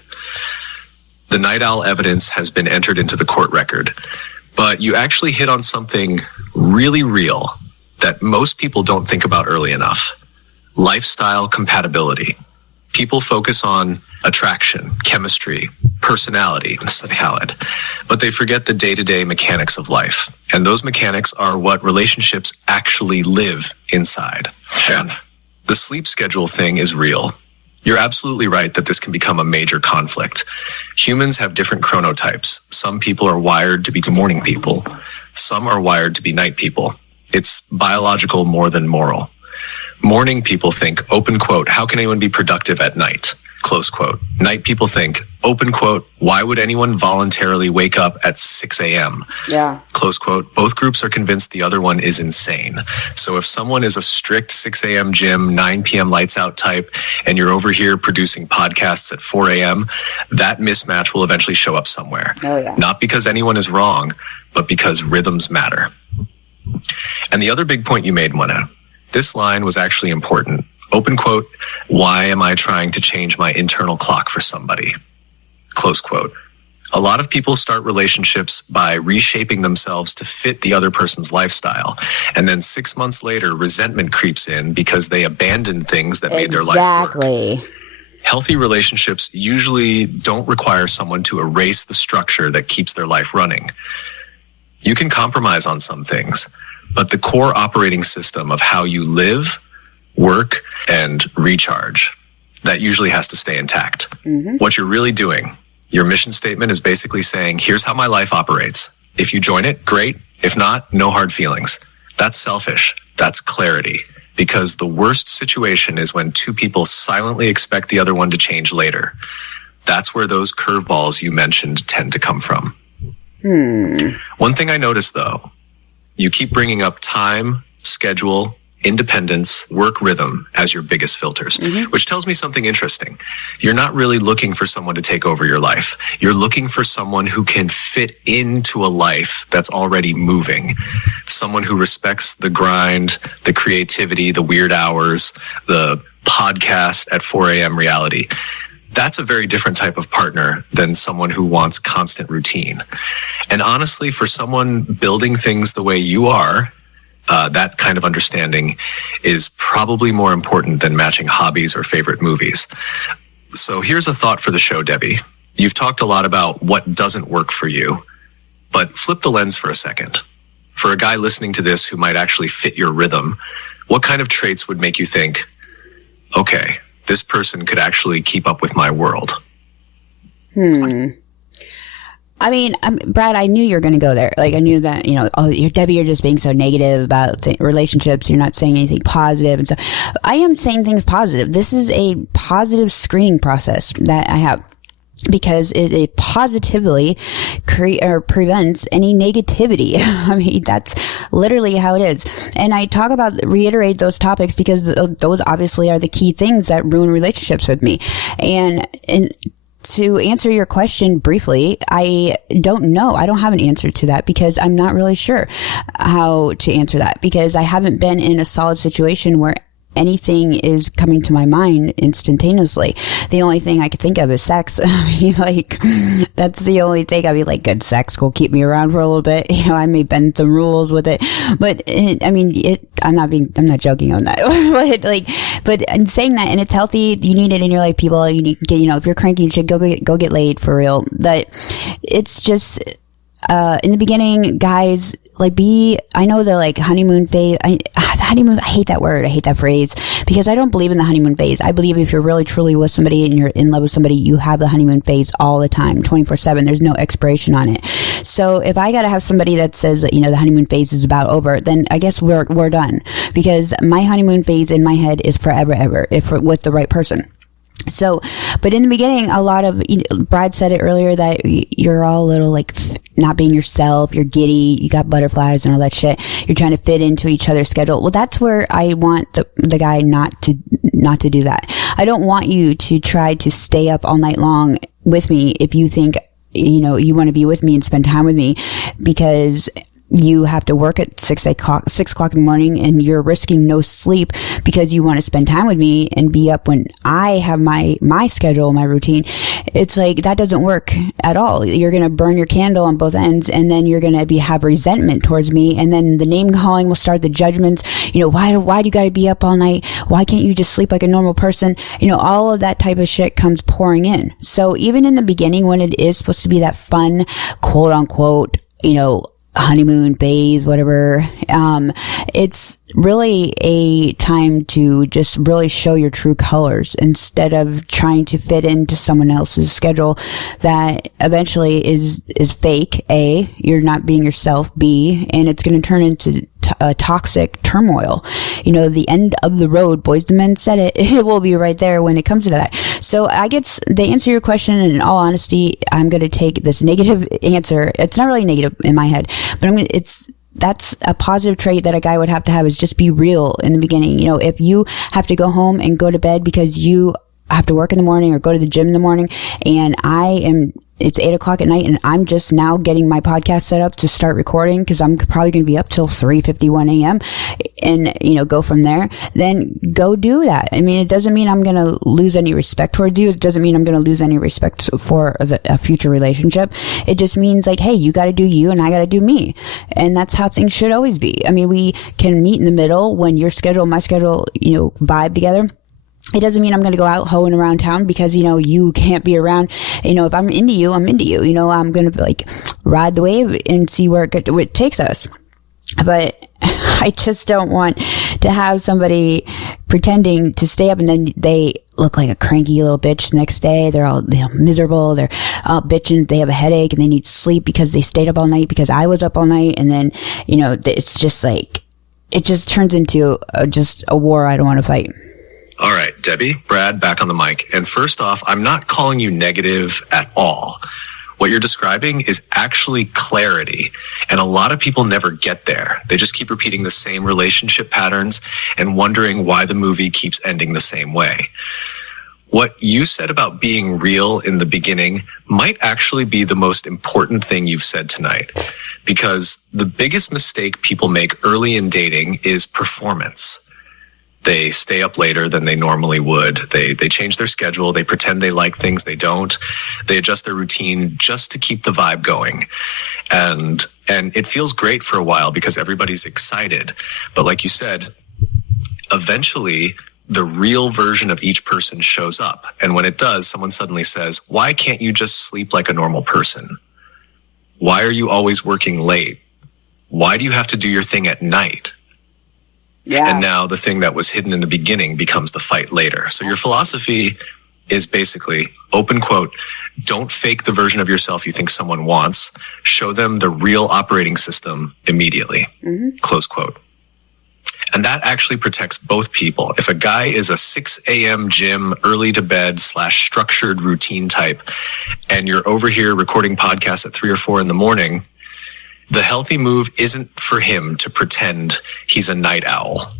The night owl evidence has been entered into the court record, but you actually hit on something really real that most people don't think about early enough. Lifestyle compatibility. People focus on attraction, chemistry, personality, but they forget the day-to-day mechanics of life. And those mechanics are what relationships actually live inside. And the sleep schedule thing is real. You're absolutely right that this can become a major conflict. Humans have different chronotypes. Some people are wired to be morning people. Some are wired to be night people. It's biological more than moral. Morning people think, open quote, how can anyone be productive at night? Close quote. Night people think, open quote, why would anyone voluntarily wake up at 6 a.m.? Yeah. Close quote. Both groups are convinced the other one is insane. So if someone is a strict 6 a.m. gym, 9 p.m. lights out type, and you're over here producing podcasts at 4 a.m., that mismatch will eventually show up somewhere. Oh, yeah. Not because anyone is wrong, but because rhythms matter. And the other big point you made, Mona, this line was actually important. Open quote, why am I trying to change my internal clock for somebody? Close quote. A lot of people start relationships by reshaping themselves to fit the other person's lifestyle. And then 6 months later, resentment creeps in because they abandoned things that made their life work. Exactly. Healthy relationships usually don't require someone to erase the structure that keeps their life running. You can compromise on some things, but the core operating system of how you live, work, and recharge, that usually has to stay intact. Mm-hmm. What you're really doing, your mission statement is basically saying, here's how my life operates. If you join it, great. If not, no hard feelings. That's selfish. That's clarity. Because the worst situation is when two people silently expect the other one to change later. That's where those curveballs you mentioned tend to come from. One thing I noticed, though, you keep bringing up time, schedule, independence, work rhythm as your biggest filters, which tells me something interesting. You're not really looking for someone to take over your life. You're looking for someone who can fit into a life that's already moving. Someone who respects the grind, the creativity, the weird hours, the podcast at 4 a.m. reality. That's a very different type of partner than someone who wants constant routine. And honestly, for someone building things the way you are, that kind of understanding is probably more important than matching hobbies or favorite movies. So here's a thought for the show, Debbie. You've talked a lot about what doesn't work for you, but flip the lens for a second. For a guy listening to this who might actually fit your rhythm, what kind of traits would make you think, okay, this person could actually keep up with my world? I mean, Brad, I knew you were going to go there. Like, I knew that, oh, Debbie, you're just being so negative about relationships. You're not saying anything positive and stuff. I am saying things positive. This is a positive screening process that I have, because it positively prevents any negativity. I mean, that's literally how it is. And I reiterate those topics because those obviously are the key things that ruin relationships with me. And to answer your question briefly, I don't know. I don't have an answer to that because I'm not really sure how to answer that, because I haven't been in a solid situation where anything is coming to my mind instantaneously. The only thing I could think of is sex. I mean, like, that's the only thing. I'd be like, good sex will keep me around for a little bit. I may bend some rules with it, but I'm not joking on that. but in saying that, and it's healthy, you need it in your life, people. You need to get, if you're cranky, you should go get laid for real. But it's just, in the beginning, guys, I know the honeymoon phase. I hate that word. I hate that phrase because I don't believe in the honeymoon phase. I believe if you're really truly with somebody and you're in love with somebody, you have the honeymoon phase all the time, 24/7. There's no expiration on it. So if I got to have somebody that says that, the honeymoon phase is about over, then I guess we're done, because my honeymoon phase in my head is forever, ever, if with the right person. So, but in the beginning, a lot of, Brad said it earlier that you're all a little not being yourself, you're giddy, you got butterflies and all that shit. You're trying to fit into each other's schedule. Well, that's where I want the guy not to do that. I don't want you to try to stay up all night long with me if you think, you want to be with me and spend time with me, because you have to work at 6 o'clock in the morning and you're risking no sleep because you want to spend time with me and be up when I have my schedule, my routine. It's like, that doesn't work at all. You're going to burn your candle on both ends, and then you're going to have resentment towards me. And then the name calling will start, the judgments. Why do you got to be up all night? Why can't you just sleep like a normal person? All of that type of shit comes pouring in. So even in the beginning, when it is supposed to be that fun, quote unquote, honeymoon phase, whatever, it's really a time to just really show your true colors instead of trying to fit into someone else's schedule that eventually is fake. A, you're not being yourself. B, and it's going to turn into toxic turmoil. The end of the road, boys to men said it. It will be right there when it comes to that. So I guess to answer your question, and in all honesty, I'm going to take this negative answer. It's not really negative in my head, but that's a positive trait that a guy would have to have, is just be real in the beginning. If you have to go home and go to bed because you have to work in the morning or go to the gym in the morning, and it's 8 o'clock at night and I'm just now getting my podcast set up to start recording because I'm probably going to be up till 3:51 a.m. and, go from there, then go do that. I mean, it doesn't mean I'm going to lose any respect towards you. It doesn't mean I'm going to lose any respect for a future relationship. It just means hey, you got to do you and I got to do me. And that's how things should always be. I mean, we can meet in the middle when your schedule and my schedule, vibe together. It doesn't mean I'm going to go out hoeing around town because, you can't be around. If I'm into you, I'm into you. I'm going to ride the wave and see where it takes us. But I just don't want to have somebody pretending to stay up and then they look like a cranky little bitch the next day. They're all miserable. They're bitching. They have a headache and they need sleep because they stayed up all night because I was up all night. And then, it's just it just turns into just a war I don't want to fight. All right, Debbie, Brad, back on the mic. And first off, I'm not calling you negative at all. What you're describing is actually clarity. And a lot of people never get there. They just keep repeating the same relationship patterns and wondering why the movie keeps ending the same way. What you said about being real in the beginning might actually be the most important thing you've said tonight. Because the biggest mistake people make early in dating is performance. They stay up later than they normally would. They change their schedule. They pretend they like things they don't. They adjust their routine just to keep the vibe going. And it feels great for a while because everybody's excited. But like you said, eventually the real version of each person shows up. And when it does, someone suddenly says, why can't you just sleep like a normal person? Why are you always working late? Why do you have to do your thing at night? Yeah. And now the thing that was hidden in the beginning becomes the fight later. So your philosophy is basically, open quote, Don't fake the version of yourself you think someone wants. Show them the real operating system immediately. Close quote. And that actually protects both people. If a guy is a 6 a.m. gym, early to bed / structured routine type, and you're over here recording podcasts at 3 or 4 in the morning, the healthy move isn't for him to pretend he's a night owl.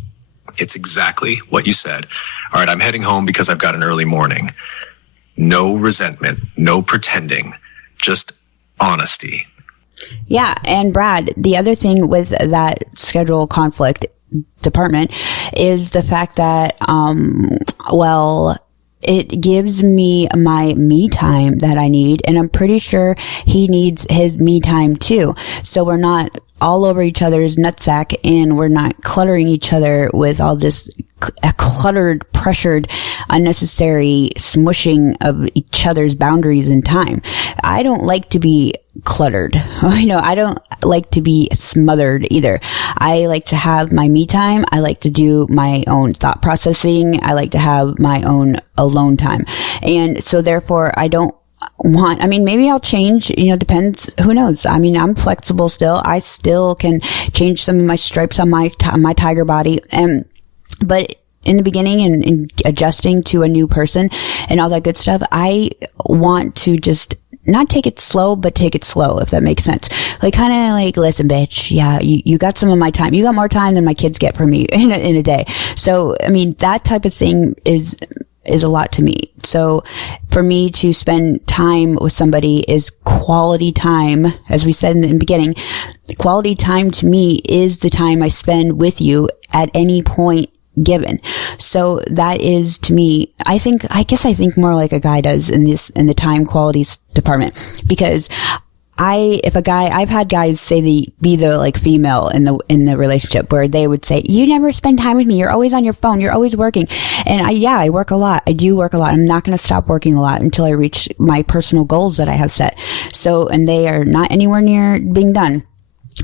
It's exactly what you said. All right, I'm heading home because I've got an early morning. No resentment, no pretending, just honesty. Yeah. And Brad, the other thing with that schedule conflict department is the fact that, it gives me my me time that I need. And I'm pretty sure he needs his me time too. So we're not all over each other's nutsack and we're not cluttering each other with all this cluttered, pressured, unnecessary smushing of each other's boundaries and time. I don't like to be cluttered. I don't like to be smothered either. I like to have my me time. I like to do my own thought processing. I like to have my own alone time. And so therefore I don't maybe I'll change, depends, who knows? I'm flexible still. I still can change some of my stripes on my tiger body. But in the beginning and adjusting to a new person and all that good stuff, I want to just not take it slow, but take it slow, if that makes sense. Listen, bitch. Yeah, you got some of my time. You got more time than my kids get from me in a day. So, that type of thing is a lot to me. So for me to spend time with somebody is quality time. As we said in the beginning, quality time to me is the time I spend with you at any point given. So that is, to me, I guess I think more like a guy does in the time qualities department, because I've had guys say be the female in the relationship, where they would say, you never spend time with me. You're always on your phone. You're always working. And I work a lot. I do work a lot. I'm not going to stop working a lot until I reach my personal goals that I have set. So, and they are not anywhere near being done.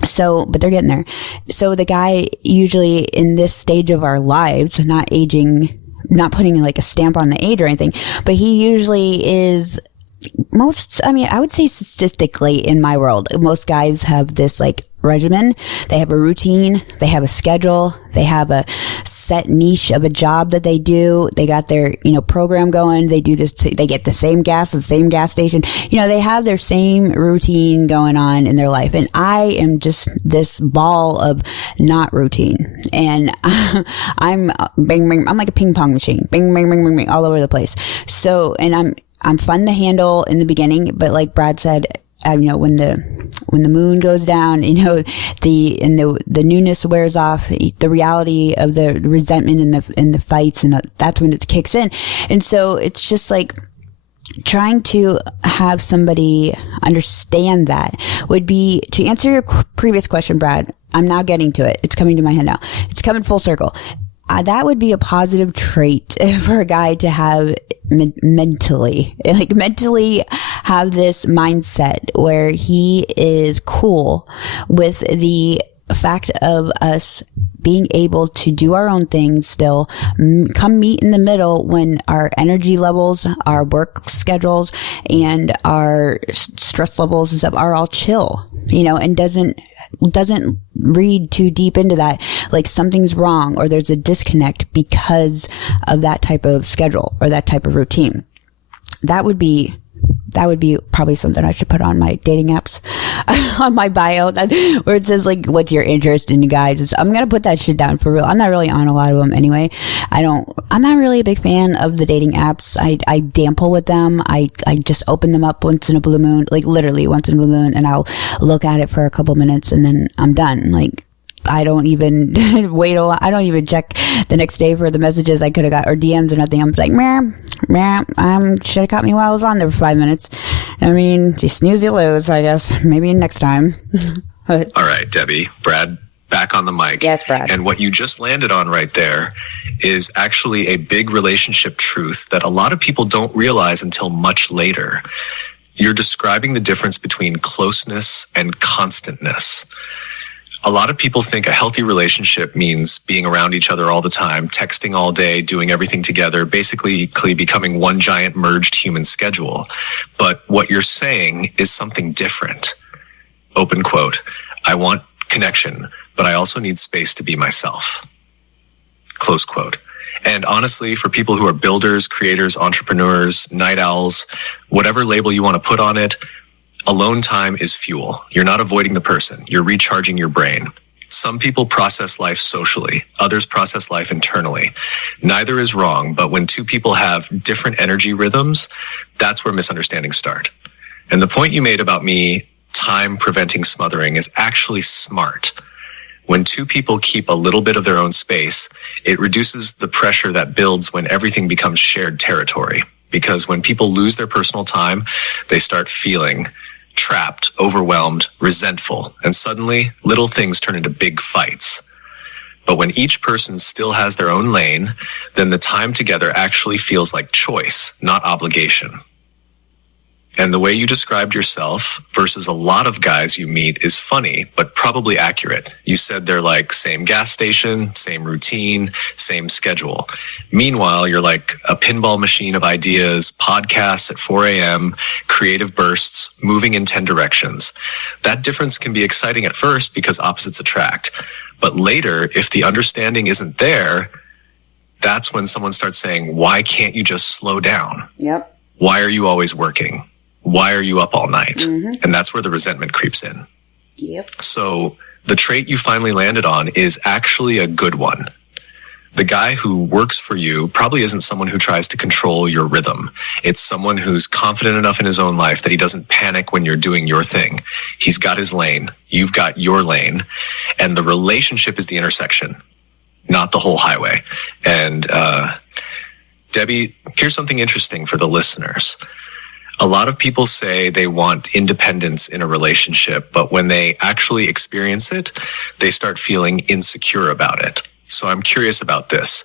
So, but they're getting there. So the guy usually in this stage of our lives, not aging, not putting a stamp on the age or anything, but he usually is I would say statistically in my world, most guys have this regimen. They have a routine. They have a schedule. They have a set niche of a job that they do. They got their, program going. They do this. They get the same gas at the same gas station. They have their same routine going on in their life. And I am just this ball of not routine. And I'm bing, bing. I'm like a ping pong machine. Bing, bing, bing, bing, bing, all over the place. So, and I'm fun to handle in the beginning, but like Brad said, when the moon goes down, the newness wears off, the reality of the resentment and the fights, and that's when it kicks in. And so it's just trying to have somebody understand that would be, to answer your previous question, Brad, I'm now getting to it. It's coming to my head now. It's coming full circle. That would be a positive trait for a guy to have mentally have this mindset where he is cool with the fact of us being able to do our own things still, come meet in the middle when our energy levels, our work schedules, and our stress levels and stuff are all chill, and doesn't read too deep into that, something's wrong or there's a disconnect because of that type of schedule or that type of routine. That would be probably something I should put on my dating apps, on my bio, where it says what's your interest in, you guys. I'm going to put that shit down for real. I'm not really on a lot of them anyway. I'm not really a big fan of the dating apps. I dample with them. I just open them up once in a blue moon, literally once in a blue moon, and I'll look at it for a couple minutes and then I'm done. I don't even wait a lot. I don't even check the next day for the messages I could have got or DMs or nothing. I'm should have caught me while I was on there for 5 minutes. You snooze, you lose, I guess. Maybe next time. All right, Debbie, Brad, back on the mic. Yes, Brad. And what you just landed on right there is actually a big relationship truth that a lot of people don't realize until much later. You're describing the difference between closeness and constantness. A lot of people think a healthy relationship means being around each other all the time, texting all day, doing everything together, basically becoming one giant merged human schedule. But what you're saying is something different. Open quote, I want connection, but I also need space to be myself. Close quote. And honestly, for people who are builders, creators, entrepreneurs, night owls, whatever label you want to put on it, alone time is fuel. You're not avoiding the person. You're recharging your brain. Some people process life socially. Others process life internally. Neither is wrong, but when two people have different energy rhythms, that's where misunderstandings start. And the point you made about me, time preventing smothering, is actually smart. When two people keep a little bit of their own space, it reduces the pressure that builds when everything becomes shared territory. Because when people lose their personal time, they start feeling trapped, overwhelmed, resentful, and suddenly little things turn into big fights. But when each person still has their own lane, then the time together actually feels like choice, not obligation. And the way you described yourself versus a lot of guys you meet is funny, but probably accurate. You said they're like same gas station, same routine, same schedule. Meanwhile, you're like a pinball machine of ideas, podcasts at 4 a.m., creative bursts, moving in 10 directions. That difference can be exciting at first because opposites attract. But later, if the understanding isn't there, that's when someone starts saying, why can't you just slow down? Yep. Why are you always working? Why are you up all night? Mm-hmm. And that's where the resentment creeps in. Yep. So the trait you finally landed on is actually a good one. The guy who works for you probably isn't someone who tries to control your rhythm. It's someone who's confident enough in his own life that he doesn't panic when you're doing your thing. He's got his lane. You've got your lane. And the relationship is the intersection, not the whole highway. And Debbie, here's something interesting for the listeners. A lot of people say they want independence in a relationship, but when they actually experience it, they start feeling insecure about it. So I'm curious about this.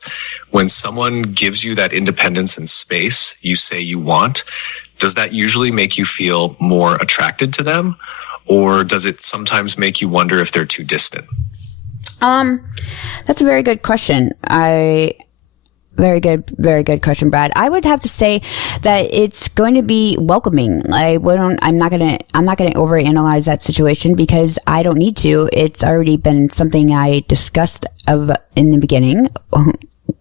When someone gives you that independence and space you say you want, does that usually make you feel more attracted to them? Or does it sometimes make you wonder if they're too distant? That's a very good question. Very good question, Brad. I would have to say that it's going to be welcoming. I'm not going to overanalyze that situation because I don't need to. It's already been something I discussed in the beginning.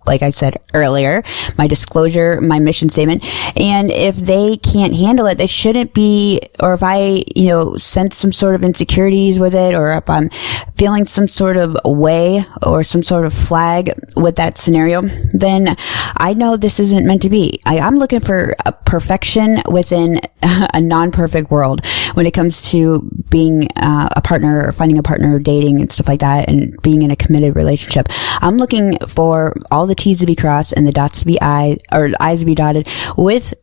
Like I said earlier, my disclosure, my mission statement. And if they can't handle it, they shouldn't be, or if I, sense some sort of insecurities with it, or if I'm feeling some sort of way or some sort of flag with that scenario, then I know this isn't meant to be. I'm looking for a perfection within a non-perfect world when it comes to being a partner, or finding a partner, dating and stuff like that, and being in a committed relationship. I'm looking for all the T's to be crossed and the dots to be I's to be dotted with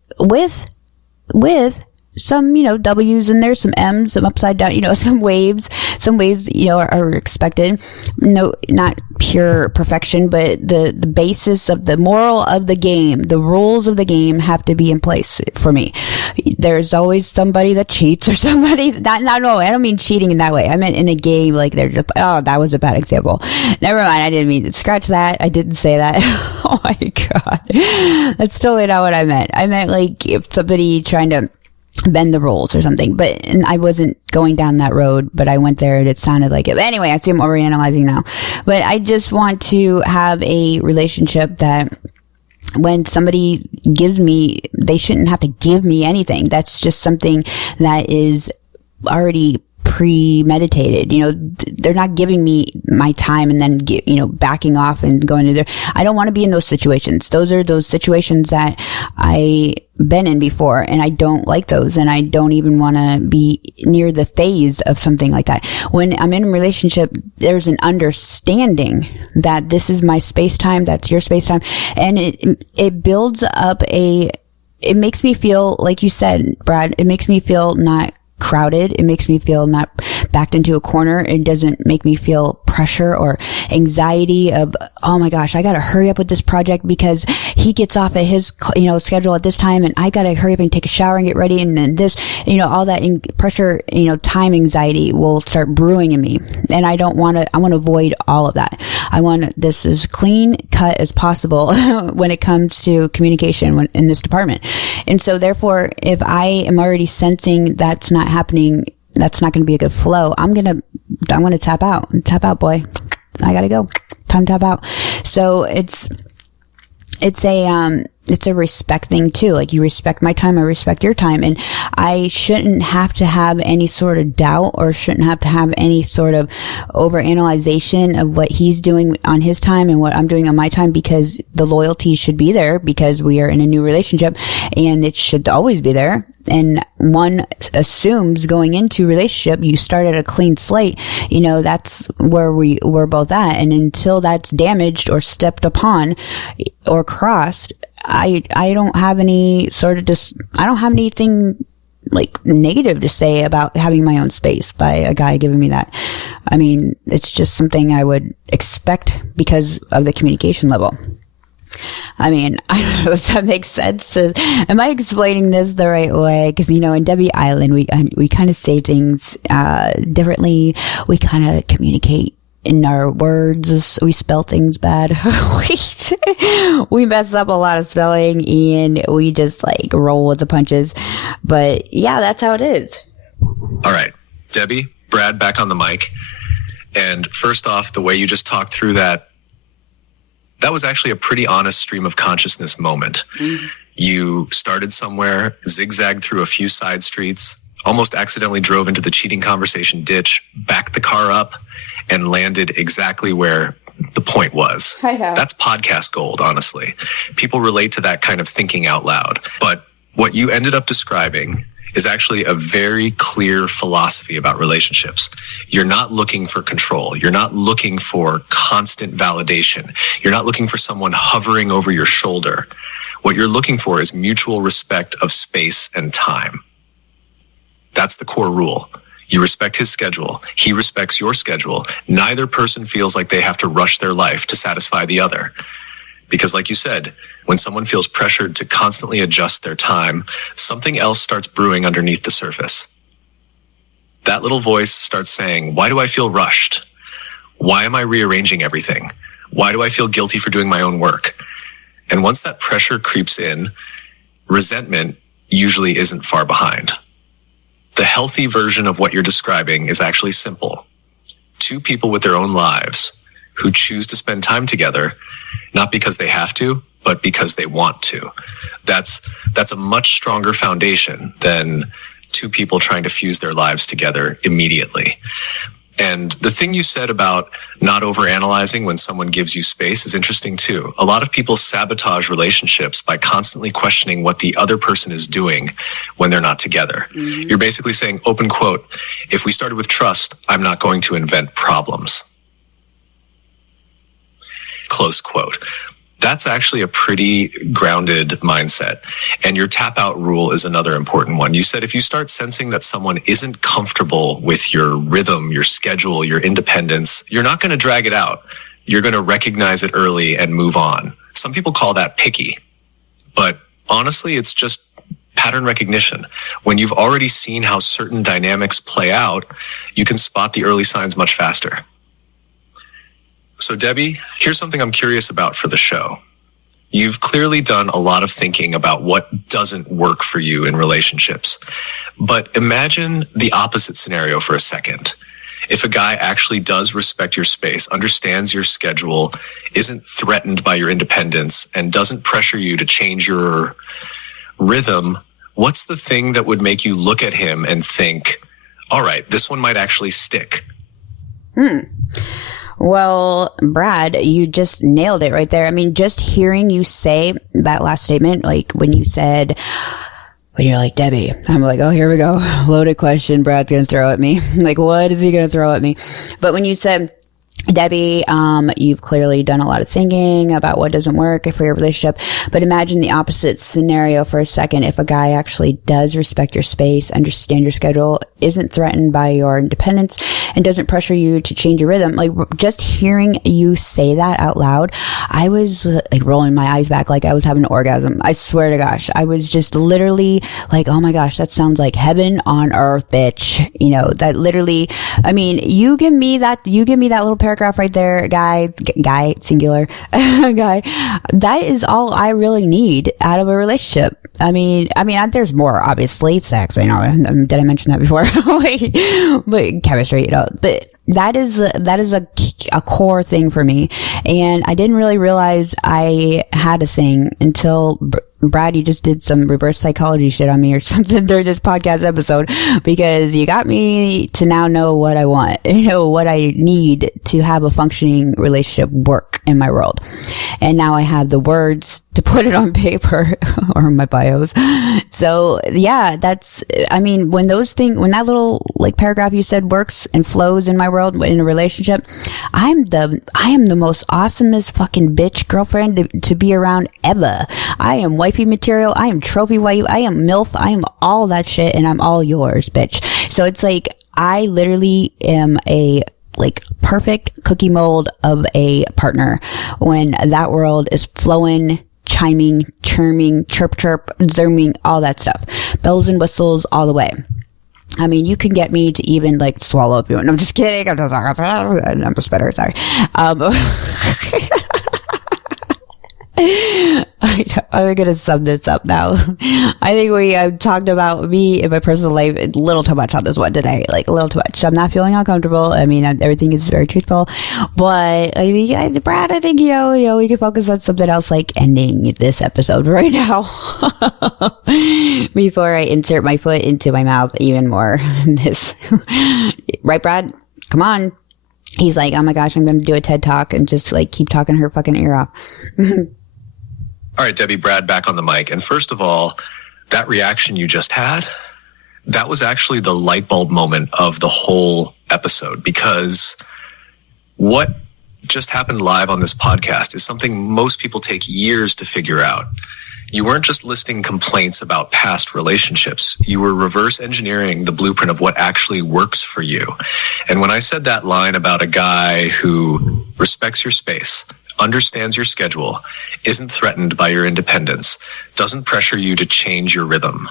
some, W's in there, some M's, some upside down, some waves, are expected. No, not pure perfection, but the basis of the moral of the game, the rules of the game have to be in place for me. There's always somebody that cheats or somebody no, I don't mean cheating in that way. I meant in a game, like they're just, oh, that was a bad example. Never mind. I didn't mean to scratch that. I didn't say that. Oh my God. That's totally not what I meant. I meant like if somebody trying to bend the rules or something, and I wasn't going down that road, but I went there and it sounded like it. But anyway, I see I'm overanalyzing now, but I just want to have a relationship that when somebody gives me, they shouldn't have to give me anything. That's just something that is already premeditated. They're not giving me my time and then backing off and going to there. I don't want to be in those situations. Those are those situations that I been in before, and I don't like those, and I don't even want to be near the phase of something like that. When I'm in a relationship, there's an understanding that this is my space time, that's your space time, and it builds up it makes me feel, like you said, Brad, it makes me feel not crowded. It makes me feel not backed into a corner. It doesn't make me feel pressure or anxiety of, oh my gosh, I got to hurry up with this project because he gets off at his, schedule at this time, and I got to hurry up and take a shower and get ready. And then this, all that pressure, time anxiety will start brewing in me. And I want to avoid all of that. I want this as clean cut as possible when it comes to communication in this department. And so therefore, if I am already sensing that's not happening, that's not going to be a good flow, I'm going to tap out. Tap out, boy. I got to go. Time to tap out. So it's a respect thing too. Like, you respect my time, I respect your time. And I shouldn't have to have any sort of doubt, or shouldn't have to have any sort of overanalyzation of what he's doing on his time and what I'm doing on my time, because the loyalty should be there, because we are in a new relationship and it should always be there. And one assumes going into relationship, you start at a clean slate. That's where we're both at. And until that's damaged or stepped upon or crossed, I don't have any sort of I don't have anything like negative to say about having my own space by a guy giving me that. I mean, it's just something I would expect because of the communication level. I mean, I don't know if that makes sense. Am I explaining this the right way? Because, in Debbie Island, we kind of say things differently. We kind of communicate in our words. We spell things bad. We mess up a lot of spelling, and we just roll with the punches. But yeah, that's how it is. All right, Debbie, Brad, back on the mic. And first off, the way you just talked through that was actually a pretty honest stream of consciousness moment. Mm-hmm. You started somewhere, zigzagged through a few side streets, almost accidentally drove into the cheating conversation ditch, backed the car up, and landed exactly where the point was. That's podcast gold, honestly. People relate to that kind of thinking out loud. But what you ended up describing is actually a very clear philosophy about relationships. You're not looking for control. You're not looking for constant validation. You're not looking for someone hovering over your shoulder. What you're looking for is mutual respect of space and time. That's the core rule. You respect his schedule. He respects your schedule. Neither person feels like they have to rush their life to satisfy the other. Because like you said, when someone feels pressured to constantly adjust their time, something else starts brewing underneath the surface. That little voice starts saying, why do I feel rushed? Why am I rearranging everything? Why do I feel guilty for doing my own work? And once that pressure creeps in, resentment usually isn't far behind. The healthy version of what you're describing is actually simple. Two people with their own lives who choose to spend time together, not because they have to, but because they want to. That's a much stronger foundation than two people trying to fuse their lives together immediately. And the thing you said about not overanalyzing when someone gives you space is interesting too. A lot of people sabotage relationships by constantly questioning what the other person is doing when they're not together. Mm-hmm. You're basically saying, open quote, if we started with trust, I'm not going to invent problems. Close quote. That's actually a pretty grounded mindset. And your tap out rule is another important one. You said if you start sensing that someone isn't comfortable with your rhythm, your schedule, your independence, you're not going to drag it out. You're going to recognize it early and move on. Some people call that picky, but honestly, it's just pattern recognition. When you've already seen how certain dynamics play out, you can spot the early signs much faster. So Debbie, here's something I'm curious about for the show. You've clearly done a lot of thinking about what doesn't work for you in relationships. But imagine the opposite scenario for a second. If a guy actually does respect your space, understands your schedule, isn't threatened by your independence, and doesn't pressure you to change your rhythm, what's the thing that would make you look at him and think, all right, this one might actually stick? Well, Brad, you just nailed it right there. I mean, just hearing you say that last statement, like when you said, when you're like, Debbie, I'm like, oh, here we go. Loaded question Brad's going to throw at me. Like, what is he going to throw at me? But when you said, Debbie, you've clearly done a lot of thinking about what doesn't work for your relationship, but imagine the opposite scenario for a second. If a guy actually does respect your space, understand your schedule, isn't threatened by your independence, and doesn't pressure you to change your rhythm. Like, just hearing you say that out loud, I was like rolling my eyes back like I was having an orgasm. I swear to gosh, I was just literally like, oh my gosh, that sounds like heaven on earth, bitch. You know, that literally, I mean, you give me that little paragraph right there, guy, singular, guy. That is all I really need out of a relationship. I mean, there's more, obviously, sex. I know, did I mention that before? But chemistry, you know, but that is a core thing for me. And I didn't really realize I had a thing until Brad, you just did some reverse psychology shit on me or something during this podcast episode, because you got me to now know what I want, you know, what I need to have a functioning relationship work in my world. And now I have the words to put it on paper or my bios. So yeah, when that little like paragraph you said works and flows in my world in a relationship, I am the most awesomest fucking bitch girlfriend to be around ever. I am wifey material. I am trophy wife. I am MILF. I am all that shit, and I'm all yours, bitch. So it's like, I literally am a like perfect cookie mold of a partner when that world is flowing, chiming, chirming, chirp, chirp, zooming, all that stuff. Bells and whistles all the way. I mean, you can get me to even like swallow up you. I'm just kidding. I'm a spitter. Sorry. I'm going to sum this up now. I think we talked about me in my personal life a little too much on this one today. Like, a little too much. I'm not feeling uncomfortable. I mean, everything is very truthful. But I mean, Brad, I think, you know, we can focus on something else, like ending this episode right now. Before I insert my foot into my mouth even more. Right, Brad? Come on. He's like, oh my gosh, I'm going to do a TED Talk and just like keep talking her fucking ear off. All right, Debbie, Brad back on the mic. And first of all, that reaction you just had, that was actually the light bulb moment of the whole episode, because what just happened live on this podcast is something most people take years to figure out. You weren't just listing complaints about past relationships. You were reverse engineering the blueprint of what actually works for you. And when I said that line about a guy who respects your space, understands your schedule, isn't threatened by your independence, doesn't pressure you to change your rhythm,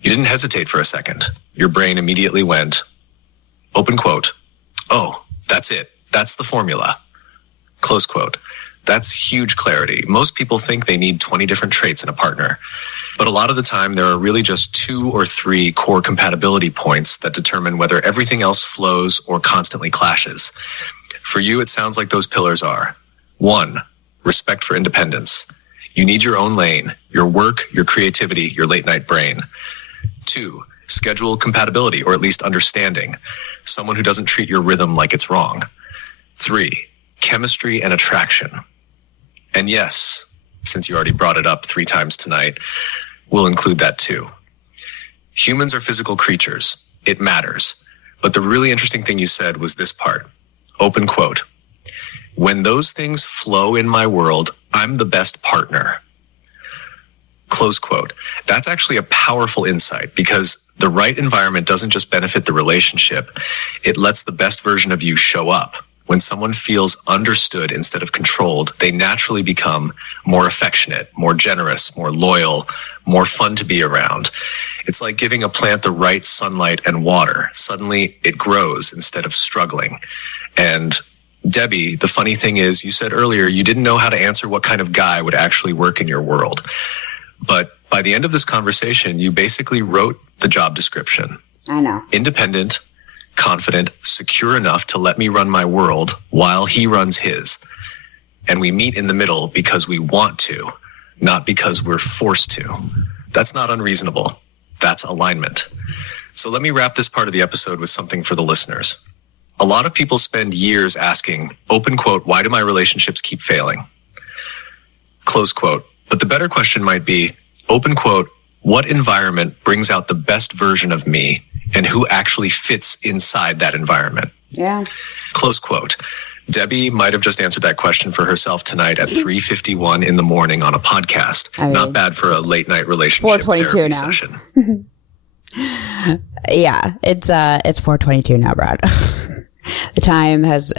you didn't hesitate for a second. Your brain immediately went, open quote, oh, that's it. That's the formula. Close quote. That's huge clarity. Most people think they need 20 different traits in a partner, but a lot of the time there are really just 2 or 3 core compatibility points that determine whether everything else flows or constantly clashes. For you, it sounds like those pillars are: 1, respect for independence. You need your own lane, your work, your creativity, your late night brain. 2, schedule compatibility, or at least understanding. Someone who doesn't treat your rhythm like it's wrong. 3, chemistry and attraction. And yes, since you already brought it up 3 times tonight, we'll include that too. Humans are physical creatures. It matters. But the really interesting thing you said was this part. Open quote. When those things flow in my world, I'm the best partner. Close quote. That's actually a powerful insight, because the right environment doesn't just benefit the relationship. It lets the best version of you show up. When someone feels understood instead of controlled, they naturally become more affectionate, more generous, more loyal, more fun to be around. It's like giving a plant the right sunlight and water. Suddenly it grows instead of struggling. And Debbie, the funny thing is, you said earlier you didn't know how to answer what kind of guy would actually work in your world. But by the end of this conversation, you basically wrote the job description. I know. Independent, confident, secure enough to let me run my world while he runs his. And we meet in the middle because we want to, not because we're forced to. That's not unreasonable. That's alignment. So let me wrap this part of the episode with something for the listeners. A lot of people spend years asking, open quote, why do my relationships keep failing? Close quote. But the better question might be, open quote, what environment brings out the best version of me and who actually fits inside that environment? Yeah. Close quote. Debbie might have just answered that question for herself tonight at 3:51 in the morning on a podcast. Not bad for a late night relationship therapy session. Yeah, it's 4:22 now, Brad. The time has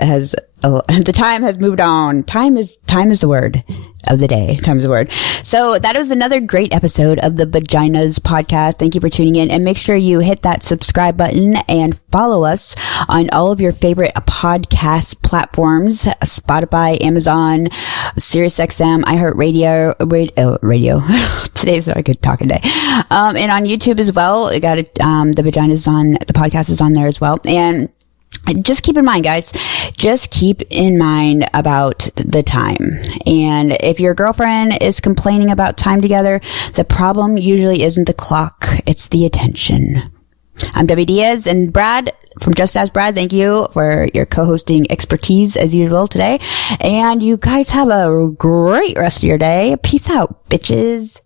moved on. Time is the word of the day. Time is the word. So that was another great episode of the Vaginaz podcast. Thank you for tuning in, and make sure you hit that subscribe button and follow us on all of your favorite podcast platforms: Spotify, Amazon, SiriusXM, iHeartRadio, radio. Today's not a good talking day. And on YouTube as well. We got it. The Vaginaz on the podcast is on there as well. And just keep in mind, guys, just keep in mind about the time. And if your girlfriend is complaining about time together, the problem usually isn't the clock, it's the attention. I'm Debbie Diaz, and Brad from Just As Brad, thank you for your co-hosting expertise as usual today. And you guys have a great rest of your day. Peace out, bitches.